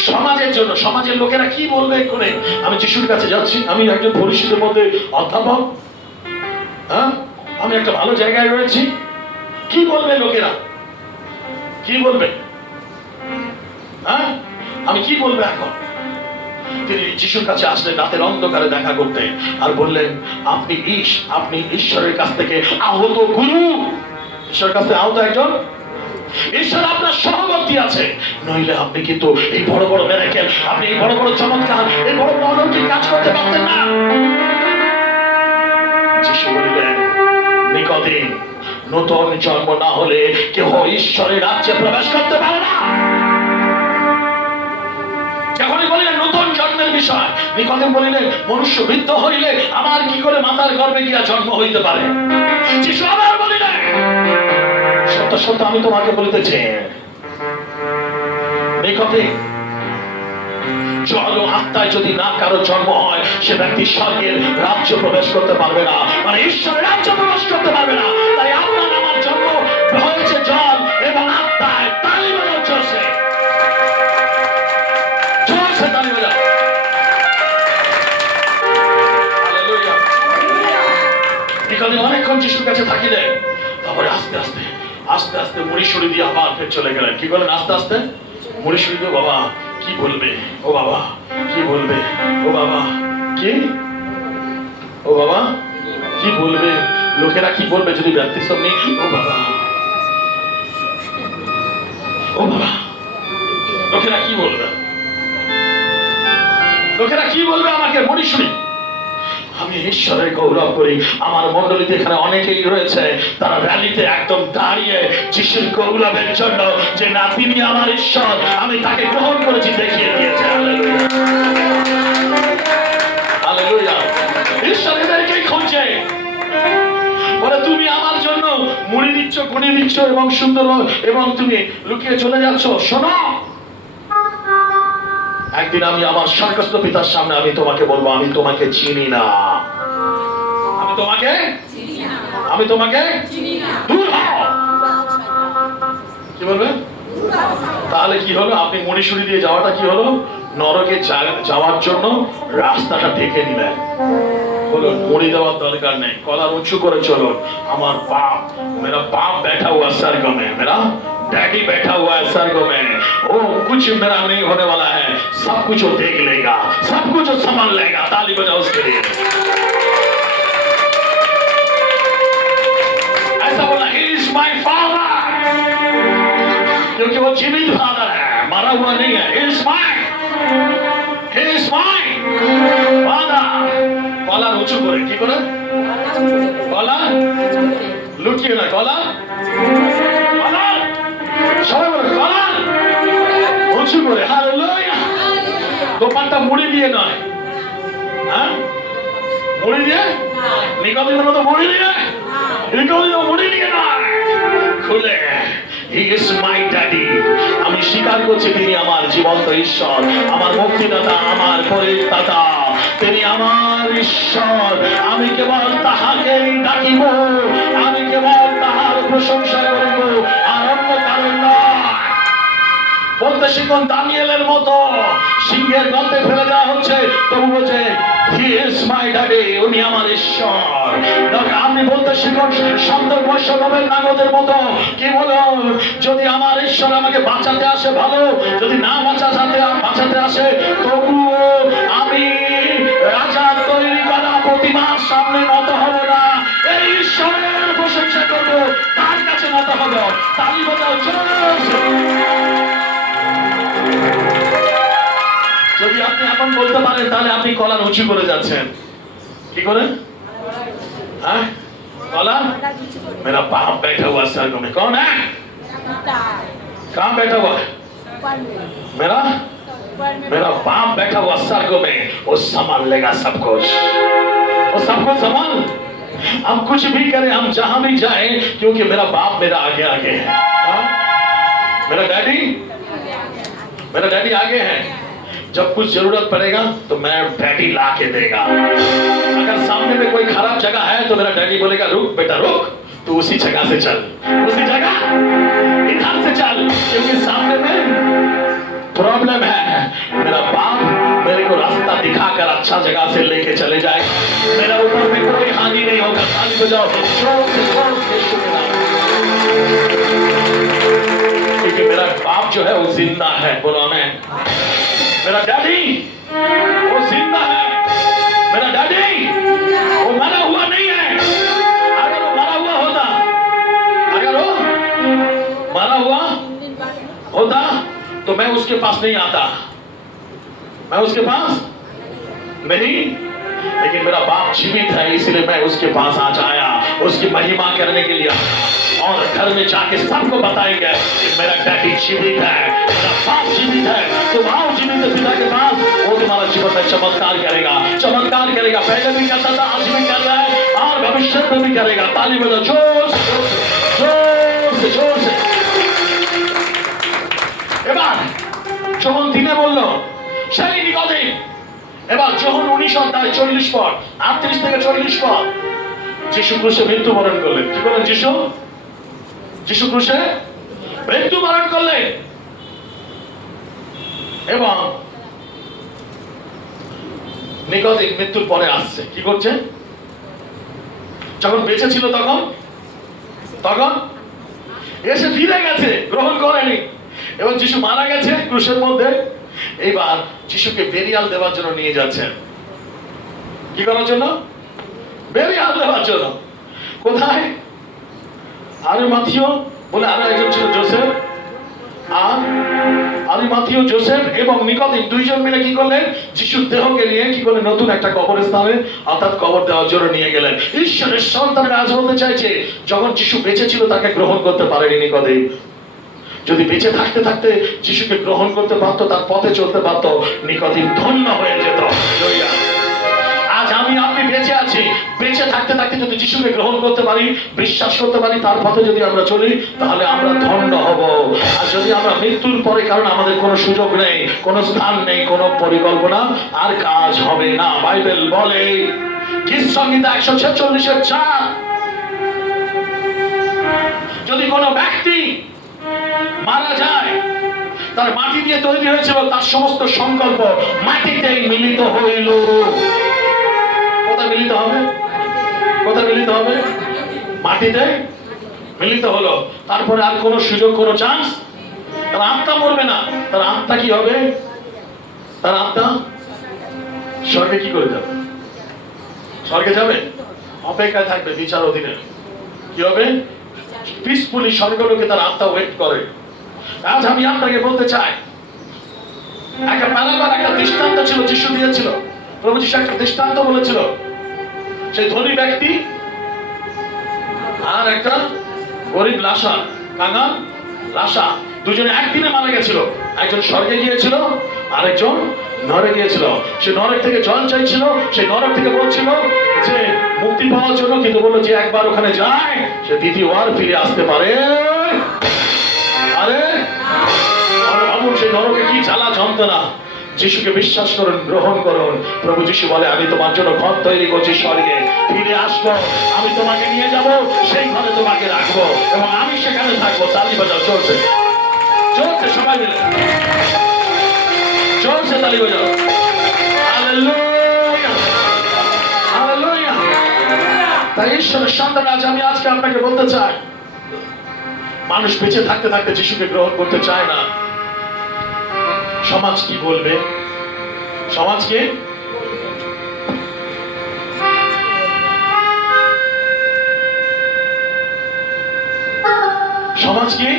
সমাজের জন্য, সমাজের লোকেরা কি বলবে করে আমি যিশুর কাছে যাচ্ছি, আমি একজন ফরিসীদের মধ্যে অধ্যাপক, হ্যাঁ, আমি একটা ভালো জায়গায় রয়েছি, কি বলবে লোকেরা? কি বলবে? হ্যাঁ, আমি কি বলবো এখন? তিনি যিশুর কাছে আসলেন রাতের অন্ধকারে দেখা করতে, আর বললেন, আপনি ঈশ্বরের কাছ থেকে আহত গুরু, ঈশ্বরের কাছ থেকে আহত একজন। ঈশ্বর আপনার সহবর্তী আছে, নইলে আপনি কিন্তু এই বড় বড় মিরাকেল, আপনি এই বড় বড় চমৎকার, এই বড় বড় অলৌকিক কাজ করতে পারতেন না। যিশু বললেন, নিকোদিম, নতুন জন্ম না হলে কেউ ঈশ্বরের রাজ্যে প্রবেশ করতে পারে না। যখনই বলিলেন নতুন জন্মের বিষয়, নিকোদিম বলিলেন, মনুষ্য বৃদ্ধ হইলে আমার কি করে মাতার গর্ভে গিয়া জন্ম হইতে পারে? যিশু আবার বলিলেন, সত্য সত্য আমি তোমাকে বলিতেছি, নিকোদিম, জল ও আত্মায় যদি না কারো জন্ম হয়, সে ব্যক্তি স্বর্গের রাজ্য প্রবেশ করতে পারবে না, মানে ঈশ্বরের রাজ্য প্রবেশ করতে পারবে না। তাই আপনার আমার জন্ম হয়েছে জল এবং আত্মায়। তালি বাজাও জোরসে, জোরসে তালি বাজাও। হালেলুয়া। নিকোদিম অনেকক্ষণ যিশুর কাছে থাকিলেন, তারপরে আস্তে আস্তে আস্তে আস্তে মুড়ি সুড়ি দিয়ে আবার ফের চলে গেলেন। কি করলেন? আস্তে আস্তে মুড়ি সুড়ি দিয়ে, বাবা কি বলবে, ও বাবা কি বলবে, ও বাবা কি, ও বাবা কি বলবে, লোকেরা কি বলবে যদি ব্যক্তিত্ব নেই, ও বাবা, ও বাবা, লোকেরা কি বলবে, লোকেরা কি বলবে আমাকে। মনীষী, আমি ঈশ্বরের গৌরব করি। আমার মণ্ডলীতে এখানে অনেকেই রয়েছে, তারা র্যালিতে একদম দাঁড়িয়ে যিশুর গৌরবের জন্য যে না তিনি আমার ঈশ্বর, আমি তাকে গ্রহণ করেছি দেখিয়ে দিয়েছে। হালেলুয়া। ঈশ্বর এদেরকেই খুঁজছে, বলে তুমি আমার জন্য মুড়ি দিচ্ছ, গুণি দিচ্ছ এবং সুন্দর, এবং তুমি লুকিয়ে চলে যাচ্ছ। শোনো, একদিন আমি আমার স্বর্গস্থ পিতার সামনে আমি তোমাকে বলবো, আমি তোমাকে চিনি না, আমি তোমাকে দূর হও। কি বলবে? তাহলে কি হলো? আপনি মণিশুরি দিয়ে যাওয়াটা কি হলো? নরকে যাওয়ার জন্য রাস্তাটা ঢেকে নিলেন। বলুন, মুড়ি দেওয়ার দরকার নেই, কলার উঁচু করে চলুন। আমার বাপ, मेरा बाप बैठा हुआ स्वर्ग में, मेरा डैडी बैठा हुआ है स्वर्ग में, वो कुछ मेरा नहीं होने वाला है, सब कुछ वो देख लेगा, सब कुछ वो संभाल लेगा। ताली बजाओ उसके लिए। ऐसा बोला, he is my father, क्योंकि वो जीवित फादर है, मरा हुआ नहीं है। he is mine, he is mine father। কলার উঁচু করে, কি করে? কলা লুকিয়ে নয়, কলা সবাই বলে কলা উঁচু করে। হালেলুয়া। দোপানটা মুড়ি দিয়ে নয়, হ্যাঁ মুড়ি দিয়ে, নিকোদিমের মতো মুড়ি দিয়ে, নিকোদিমের মুড়ি দিয়ে নয়, খুলে। He is my daddy। আমি স্বীকার করছি তিনি আমার জীবন্ত ঈশ্বর, আমার মুক্তিদাতা, আমার পরিত্রাতা, তিনি আমার ঈশ্বর। আমি কেবল তাহাকেই ডাকিব, আমি কেবল তাহার প্রশংসা করিব, আর অন্য কারণ নয়। বলতে শিখুন, দানিয়েলের মতো সিংহের গর্তে ফেলে দেওয়া হচ্ছে, তবু বলছে he is my daddy, উনি আমার ঈশ্বর। আপনি বলতে শিখুন সন্তর বৈষ্ণবের নাগদের মতো, কি বলুন, যদি আমার ঈশ্বর আমাকে বাঁচাতে আসে ভালো, যদি না বাঁচাতে আসে তবুও আমি রাজার তৈরি করা প্রতিমার সামনে নত হব না, এই ঈশ্বরের প্রশংসা করব, তার কাছে নত হব। তালি বাজাও জোরে। যদি আপনি এখন বলতে পারেন তাহলে আপনি কলার উঁচু করে যাচ্ছেন। কি করে? हाँ? कौन? मेरा बाप बैठा हुआ स्वर्ग में। कौन है? कहाँ बैठा हुआ है? मेरा बाप बैठा हुआ स्वर्ग में, वो संभाल लेगा सब कुछ, वो सब कुछ संभाल। हम कुछ भी करें, हम जहां भी जाएं, क्योंकि मेरा बाप मेरा आगे आगे है। हाँ? मेरा डैडी आगे है। जब कुछ जरूरत पड़ेगा तो मेरा डैडी ला के देगा। अगर सामने में कोई खराब जगह है तो मेरा डैडी बोलेगा रुक बेटा रुक, तू उसी जगह से चल, उसी जगह इधर से चल, क्योंकि सामने में प्रॉब्लम है। मेरा बाप मेरे को रास्ता दिखाकर अच्छा जगह से लेके चले जाए, मेरा ऊपर में कोई हानि नहीं होगा। ताली बजाओ जोर से शुक्रिया, क्योंकि मेरा बाप जो है वो जिंदा है। बोलो आमीन। मेरा डैडी वो जिंदा है, मेरा डैडी वो मरा हुआ नहीं है। अगर वो मरा हुआ होता, अगर वो मरा हुआ होता तो मैं उसके पास नहीं आता, मैं उसके पास नहीं, लेकिन मेरा बाप जीवित है, इसलिए मैं उसके पास आज आया, उसकी महिमा करने के लिए। और घर में जाके सबको बताएंगे कि मेरा डैडी जीवित है, मेरा बाप जीवित है। तुम आओ जीवित पिता के पास, वो तुम्हारा जीवन में चमत्कार करेगा, चमत्कार करेगा। पहले भी करता था, आज भी कर रहा है, और भविष्य में भी करेगा। ताली बजाओ जोर से जोर से। এবার যখন দিনে বলল সেই নিকোদিম, এবার যখন 19 অধ্যায় 40 পদ 38 থেকে 40 পদ, যিশু ক্রুশে মৃত্যুবরণ করলেন। কি করলেন? যিশু ক্রুশে মৃত্যুবরণ করলেন। এবং নিকোদিম মৃত্যুর পরে আসছে, কি করছে? যখন বেঁচে ছিল তখন এসে ফিরে গেছে, গ্রহণ করেনি। এবং যিশু মারা গেছে ক্রুশের মধ্যে। এবার যিশুকে বেরিয়াল দেওয়ার জন্য নিয়ে যাচ্ছেন। কি করার জন্য? বেরিয়াল দেওয়ার জন্য। কোথায়? আরিমাথিও বলে আরো একজন ছিল, জোসেফ। আর আরিমাথিও, জোসেফ এবং নিকোদিম দুইজন মিলে কি করলেন? যিশুর দেহকে নিয়ে কি করলেন? নতুন একটা কবরস্থানে অর্থাৎ কবর দেওয়ার জন্য নিয়ে গেলেন। ঈশ্বরের সন্তানরা আজ বলতে চাইছে, যখন যিশু বেঁচে ছিল তাকে গ্রহণ করতে পারেনি নিকোদিম। যদি বেঁচে থাকতে থাকতে যিশুকে গ্রহণ করতে পারতো, তার পথে চলতে পারতো, নিকোদিম ধন্য হয়ে যেত। আজ আমি আপনি বেঁচে আছি, বেঁচে থাকতে থাকতে যদি যিশুকে গ্রহণ করতে পারি, বিশ্বাস করতে পারি, তার পথে যদি আমরা চলি, তাহলে আমরা ধন্য হব। আর যদি আমরা মৃত্যুর পরে, কারণ আমাদের কোনো সুযোগ নেই, কোনো স্থান নেই, কোনো পরিকল্পনা, আর কাজ হবে না। বাইবেল বলে গীত সংহিতা 146:4, যদি কোনো ব্যক্তি মারা যায়, তার মাটি দিয়ে তৈরি হয়েছিল, তার সমস্ত সংকল্প মাটিতেই মিলিত হইল। কোথায় মিলিত হবে? কোথায় মিলিত হবে? মাটিতে মিলিত হলো। তারপরে আর কোনো সুযোগ, কোনো চান্স? তার আত্মা মরবে না। তার আত্মা কি হবে? তার আত্মা স্বর্গে কি করে যাবে? স্বর্গে যাবে, অপেক্ষায় থাকবে বিচার অধীনে। কি হবে? পিসফুলি স্বর্গলোকে তার আত্মা ওয়েট করে। আজ আমি আপনাকে বলতে চাই, একটা প্যারাবার, একটা দৃষ্টান্ত ছিল, যিশু দিয়েছিল। প্রভু যিশু একটা দৃষ্টান্ত বলেছিল। সেই ধনী ব্যক্তি আর একটা গরিব লাশা, কাঙাল লাশা, দুজনে একদিনে মারা গেছিল। একজন স্বর্গে গিয়েছিল, আরেকজন নরকে গিয়েছিল। সে নরক থেকে জল চাইছিল, সেই নরক থেকে বলছিল যে মুক্তি পাওয়ার জন্য, কিন্তু বললো যে একবার ওখানে যায় সে দ্বিতীয়বার ফিরে আসতে পারে। আরে ভাবুন সেই নরকে কি জ্বালা যন্ত্রণা। যিশুকে বিশ্বাস করুন, গ্রহণ করুন। প্রভু যিশু বলে, আমি তোমার জন্য ঘর তৈরি করছি স্বর্গে, ফিরে আসবো, আমি তোমাকে নিয়ে যাব, সেই ঘরে তোমাকে রাখবো এবং আমি সেখানে থাকবো। তালি বাজাও, চলছে চলছে, সবাই মিলে চলছে, তালি বাজাও। Hallelujah, hallelujah. তাই ঈশ্বরের সন্তান, আজ আমি আজকে আপনাকে বলতে চাই, মানুষ বেঁচে থাকতে থাকতে যিশুকে গ্রহণ করতে চায় না। সমাজ কি বলবে? সমাজ কি? সমাজ কি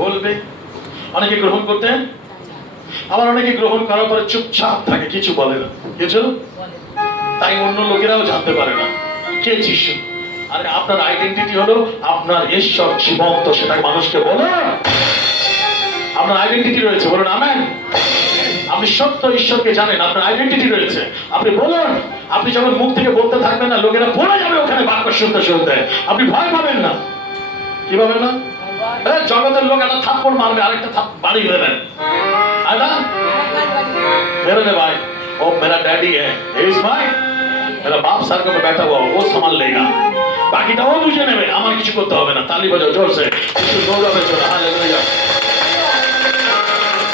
বলবে? অনেকে গ্রহণ করতে, আবার অনেকে গ্রহণ করার পরে চুপচাপ থাকে, কিছু বলে না। কিছু তাই অন্য লোকেরাও জানতে পারে না কে যিশু। আরে আপনার আইডেন্টিটি হলো আপনার ঈশ্বর জীবন্ত, সেটাকে মানুষকে বলো। আপনার আইডেন্টিটি রয়েছে, বলুন আমেন। আপনি সত্য ঈশ্বরকে জানেন, আপনার আইডেন্টিটি রয়েছে, আপনি বলুন। আপনি যখন মুখ থেকে বলতে থাকবেন না, লোকেরা পড়ে যাবে ওখানে বাক্য শুনতে শুনতে, আপনি ভয় পাবেন না। কি পাবেন না? জগতের লোক একটা থাপ্পড় মারবে, আরেকটা বাড়িয়ে দেবেন। मेरे भाई ओ मेरा डैडी है, इज माय मेरा बाप सर को बैठा हुआ वो संभाल लेगा, বাকিটা ও বুঝে নেবে, আমার কিছু করতে হবে না। তালি বাজাও জোরসে, কিছু দৌড়াবে চলো। হালেলুয়া।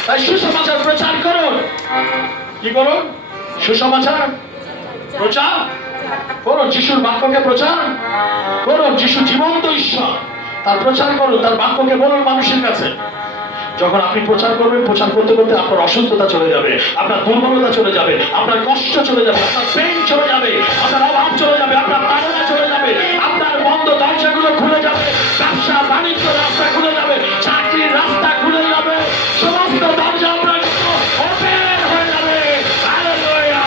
তাই সুসমাচার প্রচার করুন। কি করুন? সুসমাচার প্রচার করুন। যিশুর বাক্যকে প্রচার করুন। যিশু জীবন্ত ঈশ্বর, তার প্রচার করুন, তার বাক্যকে বলুন মানুষের কাছে। যখন আপনি প্রচার করবেন, প্রচার করতে করতে আপনার অসুস্থতা চলে যাবে, আপনার দুর্বলতা চলে যাবে, আপনার কষ্ট চলে যাবে, আপনার পেইন চলে যাবে, আপনার অভাব চলে যাবে, আপনার তাড়না চলে যাবে, আপনার বন্ধ দরজাগুলো খুলে যাবে, ব্যবসা বাণিজ্য রাস্তা খুলে যাবে, চাকরির রাস্তা খুলে যাবে, সমস্ত দরজা আপনার জন্য ওপেন হয়ে যাবে। হালেলুয়া।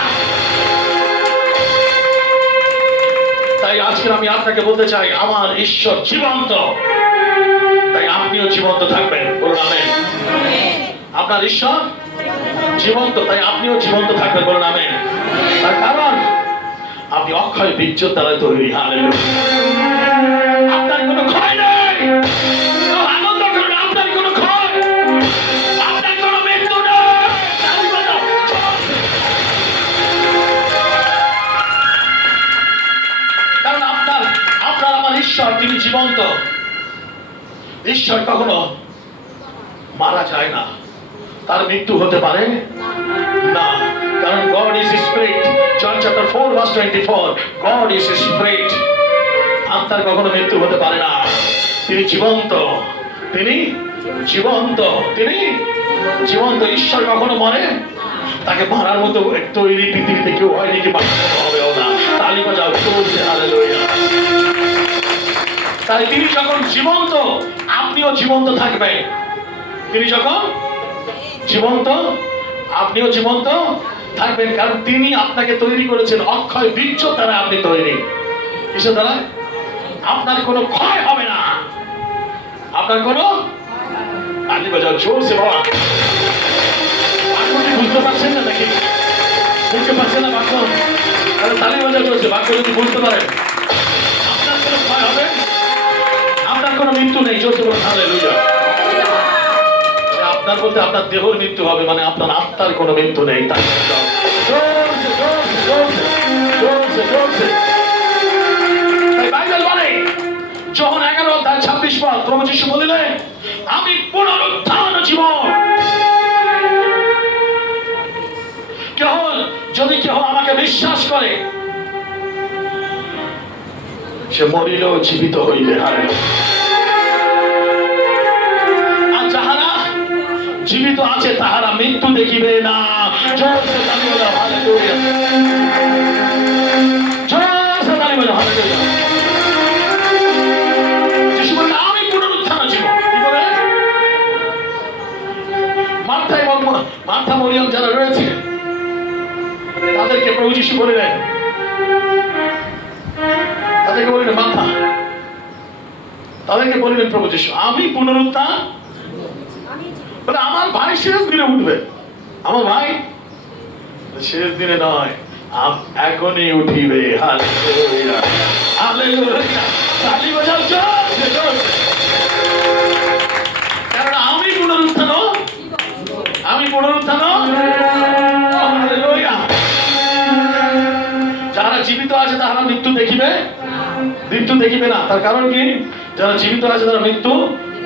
তাই আজকে আমি আপনাকে বলতে চাই, আমার ঈশ্বর জীবন্ত, তাই আপনিও জীবন্ত থাকবেন। বলুন আমেন। আপনার ঈশ্বর জীবন্ত, তাই আপনিও জীবন্ত থাকবেন। বলুন আমেন। তার কারণ আপনি অক্ষয় বীর্যের দ্বারা তৈরি। হালেলুয়া। আপনার কোনো ক্ষয় নেই। আনন্দ করুন, আপনার কোনো ক্ষয়, আপনার কোনো মৃত্যু নেই। কারণ আপনার আমার ঈশ্বর, তিনি জীবন্ত। ঈশ্বর কখনো মারা যায় না, তার মৃত্যু হতে পারে না। কারণ God is a spirit. John chapter 4 verse 24, God is a spirit. আত্মা আত্মার কখনো মৃত্যু হতে পারে না। তিনি জীবন্ত, তিনি জীবন্ত, তিনি জীবন্ত। ঈশ্বর কখনো মরে? তাকে মারার মতো তৈরি পৃথিবীতে কেউ হয়নি, কি বাঁচাতে হবেও না। তালি বাজাও, চলছে, হালেলুয়া। তাই তিনি যখন জীবন্ত, আপনিও জীবন্ত থাকবেন। তিনি যখন জীবন্ত, আপনিও জীবন্ত থাকবেন, কারণ তিনি আপনাকে তৈরি করেছেন অক্ষয় বীর্য দ্বারা। আপনি তৈরি কিসের দ্বারা? আপনার কোনো ক্ষয় হবে না, আপনার কোনো তালি বাজাও, চলছে বাবা। বাক্যটি বুঝতে পারছেন না নাকি? বুঝতে পারছেন না বাক্য? তাহলে তালি বাজাও চলছে। বাক্য যদি বুঝতে পারেন, আপনার কোনো ক্ষয় হবে, আপনার কোনো মৃত্যু নেই। চলছে বলে হালেলুয়া। আপনার বলতে আপনার দেহের মৃত্যু হবে, মানে আপনার আত্মার কোনো মৃত্যু নেই। তাই বাইবেল বলে, যখন 11:26 প্রভু যীশু বলিলেন, আমি পুনরুত্থান জীবন। যদি কেহ আমাকে বিশ্বাস করে, সে মরিলেও জীবিত হইবে। আর যাহারা জীবিত আছে তাহারা মৃত্যু দেখিবে না। আমি পুনরুত্থান জীবন। কি করে? মার্থা এবং মার্থা মরিয়ম যারা রয়েছে, তাদেরকে প্রভু যীশু বলিলেন, তাদেরকে বলিলেন মার্থা, তাদেরকে বলিলেন প্রভু যীশু, আমি পুনরুত্থান। বলে আমার ভাই শেষ দিনে উঠবে। আমার ভাই শেষ দিনে নয়, এখনই উঠিবে। Hallelujah, hallelujah. তালি বাজাও, চলছে, চলছে। কারণ আমি পুনরুত্থান, আমি পুনরুত্থান। হালেলুয়া। যারা জীবিত আছে তাহারা মৃত্যু দেখিবে, মৃত্যু দেখিবে না। তার কারণ কি? যারা জীবিত আছে তারা মৃত্যু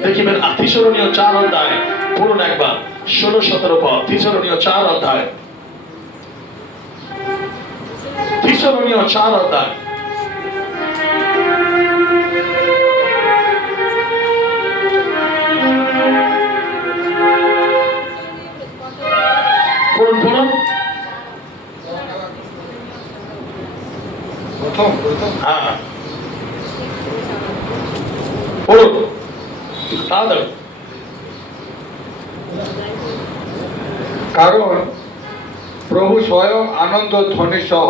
দেখিবে না। থিসরণীয় 4 অধ্যায় পড়ুন একবার, 16-17 পদ। থিসরণীয় 4 অধ্যায়, থিসরণীয় 4 অধ্যায়। পড়ুন, পড়ুন। হ্যাঁ, পড়ুন তাড়াতাড়ি। কারণ প্রভু স্বয়ং আনন্দ ধ্বনি সহ,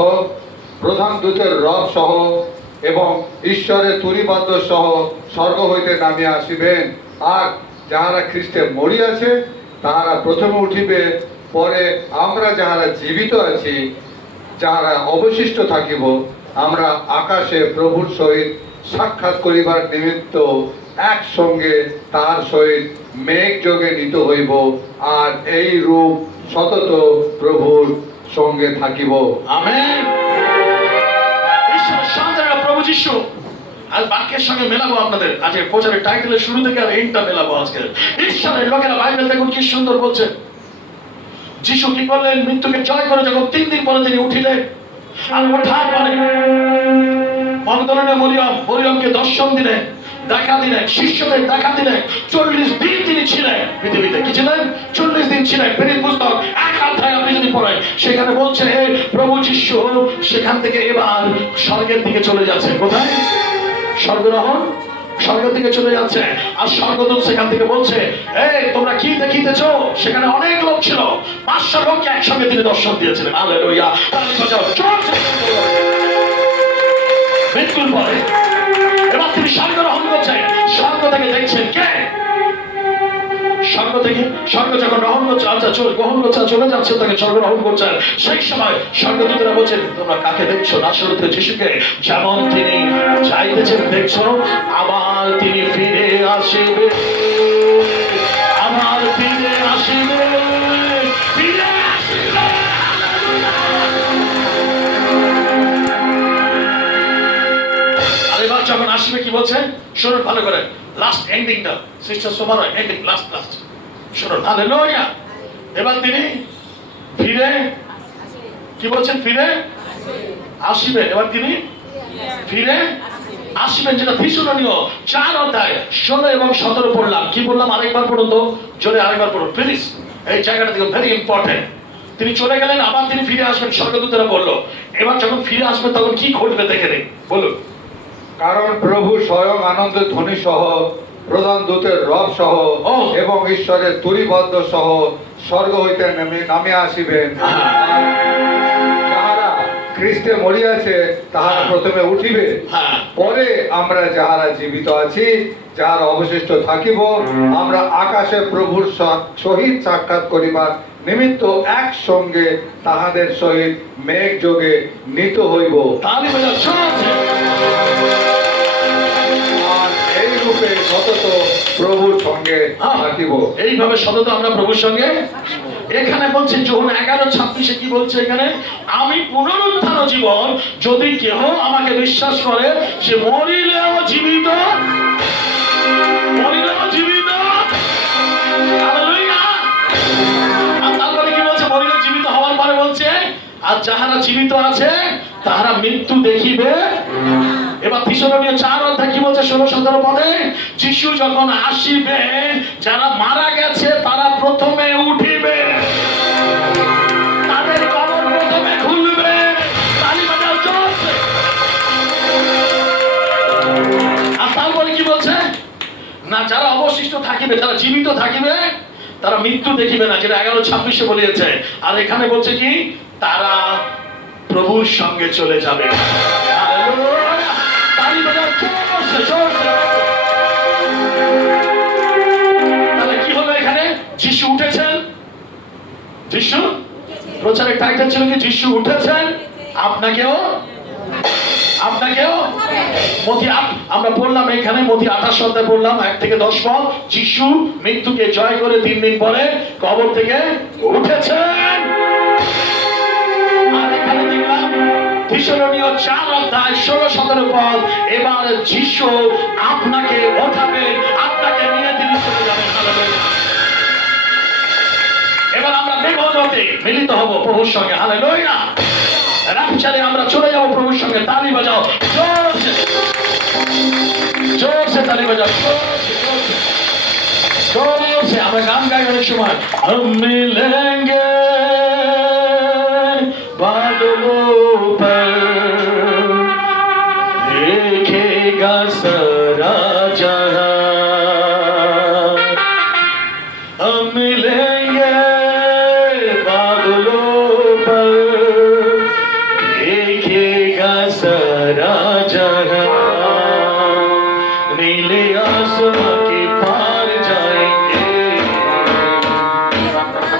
প্রধান দূতের রব সহ এবং ঈশ্বরের তুরিবাদ্য সহ স্বর্গ হইতে নামিয়া আসিবেন। আর যাহারা খ্রিস্টে মরিয়াছে তাহারা প্রথমে উঠিবে, পরে আমরা যাহারা জীবিত আছি, যাহারা অবশিষ্ট থাকিব, আমরা আকাশে প্রভুর সহিত সাক্ষাৎ করিবার নিমিত্ত একসঙ্গে তাহার সহিত মেঘ যোগে নিত হইব, আর এই রূপ সতত প্রভুর সঙ্গে থাকিব। আমেন। ঈশ্বরের সন্তানরা প্রভু যীশু আজ বাক্যের সঙ্গে মেলাবো আপনাদের। আজকে প্রচারের টাইটেলের শুরু থেকে আর এন্ডটা মেলাবো আজকে। ঈশ্বরের লোকেরা বাইবেল দেখুন কি সুন্দর বলছে। যীশু কি করলেন? মৃত্যুকে জয় করে যখন 3 দিন পরে তিনি উঠিলেন, আর ওঠার পরে মগদলিনী মরিয়মকে দর্শন দিলেন, দেখা দিলেন, শিষ্যদের দেখা দিলেন। 40 দিন তিনি ছিলেন পৃথিবীতে। কি ছিলেন? 40 দিন ছিলেন। প্রেরিত পুস্তক 1 অধ্যায় আপনি যদি পড়েন, সেখানে বলছে প্রভু যীশু সেখান থেকে এবার স্বর্গের দিকে চলে যাচ্ছে। কোথায়? স্বর্গরোহণ, স্বর্গের দিকে চলে যাচ্ছে। আর স্বর্গদূত সেখান থেকে বলছে, এই তোমরা কি দেখিতেছো? সেখানে অনেক লোক ছিল, 500 লোককে একসঙ্গে তিনি দর্শন দিয়েছিলেন। হালেলুয়া। মৃত্যুর পরে এবার তিনি স্বর্গরোহণ করছেন। স্বর্গ থেকে দেখছেন কে? স্বর্গ যখন গ্রহণ করছে, গ্রহণ করছে, চলে যাচ্ছে, তাকে স্বর্গ গ্রহণ করছেন। সেই সময় স্বর্গদূতরা বলছেন, তোমরা কাকে দেখছো? নাসরতের যিশুকে। যেমন তিনি যাইতেছেন দেখছো, আবার তিনি ফিরে আসিবে, আবার ফিরে আসিবে, ফিরে আসিবে। আর এবার যখন আসবে কি বলছে শুনুন ভালো করে, লাস্ট এন্ডিংটা, সিস্টার সোমার এন্ডিং, লাস্ট শুনুন। হালেলুয়া। এবার তিনি ফিরে কি বলছেন? ফিরে আসিবেন। এবার তিনি ফিরে আসবেন, যেটা থিসলনীয় 4 অধ্যায় 16 এবং 17 পড়লাম। কি বললাম আরেকবার পড়ুন তো, জোরে আরেকবার পড়ুন প্লিজ, এই জায়গাটা দেখুন, ভেরি ইম্পর্টেন্ট। তিনি চলে গেলেন, আবার তিনি ফিরে আসবেন, স্বর্গদূতেরা বললো। এবার যখন ফিরে আসবেন তখন কি ঘটবে দেখে নিন, বলুন। কারণ প্রভু স্বয়ং আনন্দের ধ্বনি সহ, প্রধান দূতের রব সহ ও। এবং ঈশ্বরের তুরিবদ্ধ সহ স্বর্গ হইতে নামে আসিবেন। আর যাহারা খ্রিস্টে মরিয়াছে তাহারা প্রথমে উঠিবে, হ্যাঁ। পরে আমরা যাহারা জীবিত আছি, যাহারা অবশিষ্ট থাকিব, আমরা আকাশে প্রভুর সহিত সাক্ষাৎ করিবার নিমিত্ত একসঙ্গে তাহাদের সহিত মেঘ যোগে নীত হইব। তালি বাজাও, চলছে। আর এই রূপে সতত প্রভুর সঙ্গে থাকিব। এইভাবে সতত আমরা প্রভুর সঙ্গে। এখানে বলছে যোহন 11:26 কি বলছে এখানে, আমি পুনরুত্থান ও জীবন, যদি কেহ আমাকে বিশ্বাস করে সে মরিলেও জীবিত, মরিলেও জীবিত। হালেলুয়া। আর তারপরে কি বলছে, মরিলে জীবিত হওয়ার পরে বলছে আর যাহারা জীবিত আছে তাহারা মৃত্যু দেখিবে। এবার থিসলনীয় 4 অধ্যায় কি বলছে 16-17 পদে, যিশু যখন আসিবে যারা মারা গেছে তারা প্রথমে উঠিবে, তাদের কবর প্রথমে খুলবে। তালি বাজাও, চলছে। আর তারপরে কি বলছে না, যারা অবশিষ্ট থাকিবে, যারা জীবিত থাকিবে তারা মৃত্যু দেখিবে না, যেটা 11:26 বলিয়েছে। আর এখানে বলছে কি, তারা প্রভুর সঙ্গে চলে যাবে। হালেলুয়া। তালি বাজাও, চলছে, চলছে। তাহলে কি হলো এখানে, যিশু উঠেছেন। যিশু, প্রচারের টাইটেল ছিল কি, যিশু উঠেছেন, আপনাকেও আমরা পড়লাম এখানে মতি 28 অধ্যায় পড়লাম 1 থেকে 10 পদ। যিশু মৃত্যুকে জয় করে 3 দিন পরে কবর থেকে উঠেছেন। আর এখানে দেখলাম থিসলনীয় 4 অধ্যায় 16-17 পদ, এবার যিশু আপনাকে ওঠাবে, আপনাকে নিয়ে তিনি চলে যাবেন। হালেলুয়া। এবার আমরা দেবজগতে মিলিত হব প্রভুর সঙ্গে। হালেলুয়া। রাপচারে আমরা চলে যাব প্রভুর সঙ্গে। তালি বাজাও, জোরসে জোরসে তালি বাজাও, জোরসে জোরসে জোরসে। আমরা গান গাই অনেক সময়, हम मिलेंगे बादलों पर, देखेगा सारा जहां, हम मिलेंगे बादलों पर, देखेगा सारा जहां, नीले आसमां के पार जाएंगे,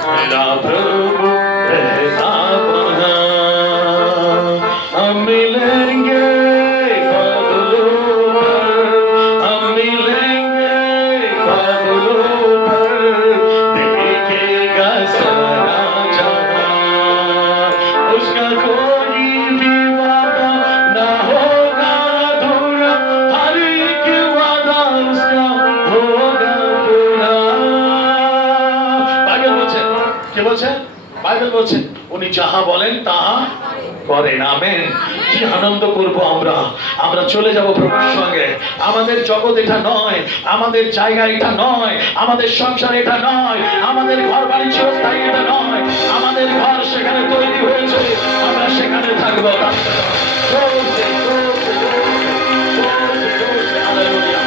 मेरा प्रभु रहता वहां, हम मिलेंगे बादलों पर, हम मिलेंगे बादलों पर, देखेगा सारा जहां, उसका कोई भी वादा ना होगा अधूरा, हर एक वादा उसका होगा पूरा। বাইবেল বলছে, কে বলছে? বাইবেল বলছে উনি যাহা বলেন তাহা করেন। আমেন। কি আনন্দ করব আমরা, আমরা চলে যাব প্রভুর সঙ্গে। আমাদের জগৎ এটা নয়, আমাদের জায়গা এটা নয়, আমাদের সংসার এটা নয়, আমাদের ঘর বাড়ি চিরস্থায়ী এটা নয়, আমাদের ঘর সেখানে তৈরি হয়েছে, আমরা সেখানে থাকবো। চলছে, চলছে, চলছে, চলছে। হালেলুয়া।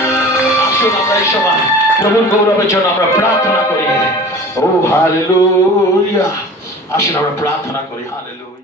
আসুন আমরা এই সময় প্রভুর গৌরবের জন্য আমরা প্রার্থনা করি। ও হালেলুয়া। আসুন আমরা প্রার্থনা করি। হালেলুয়া।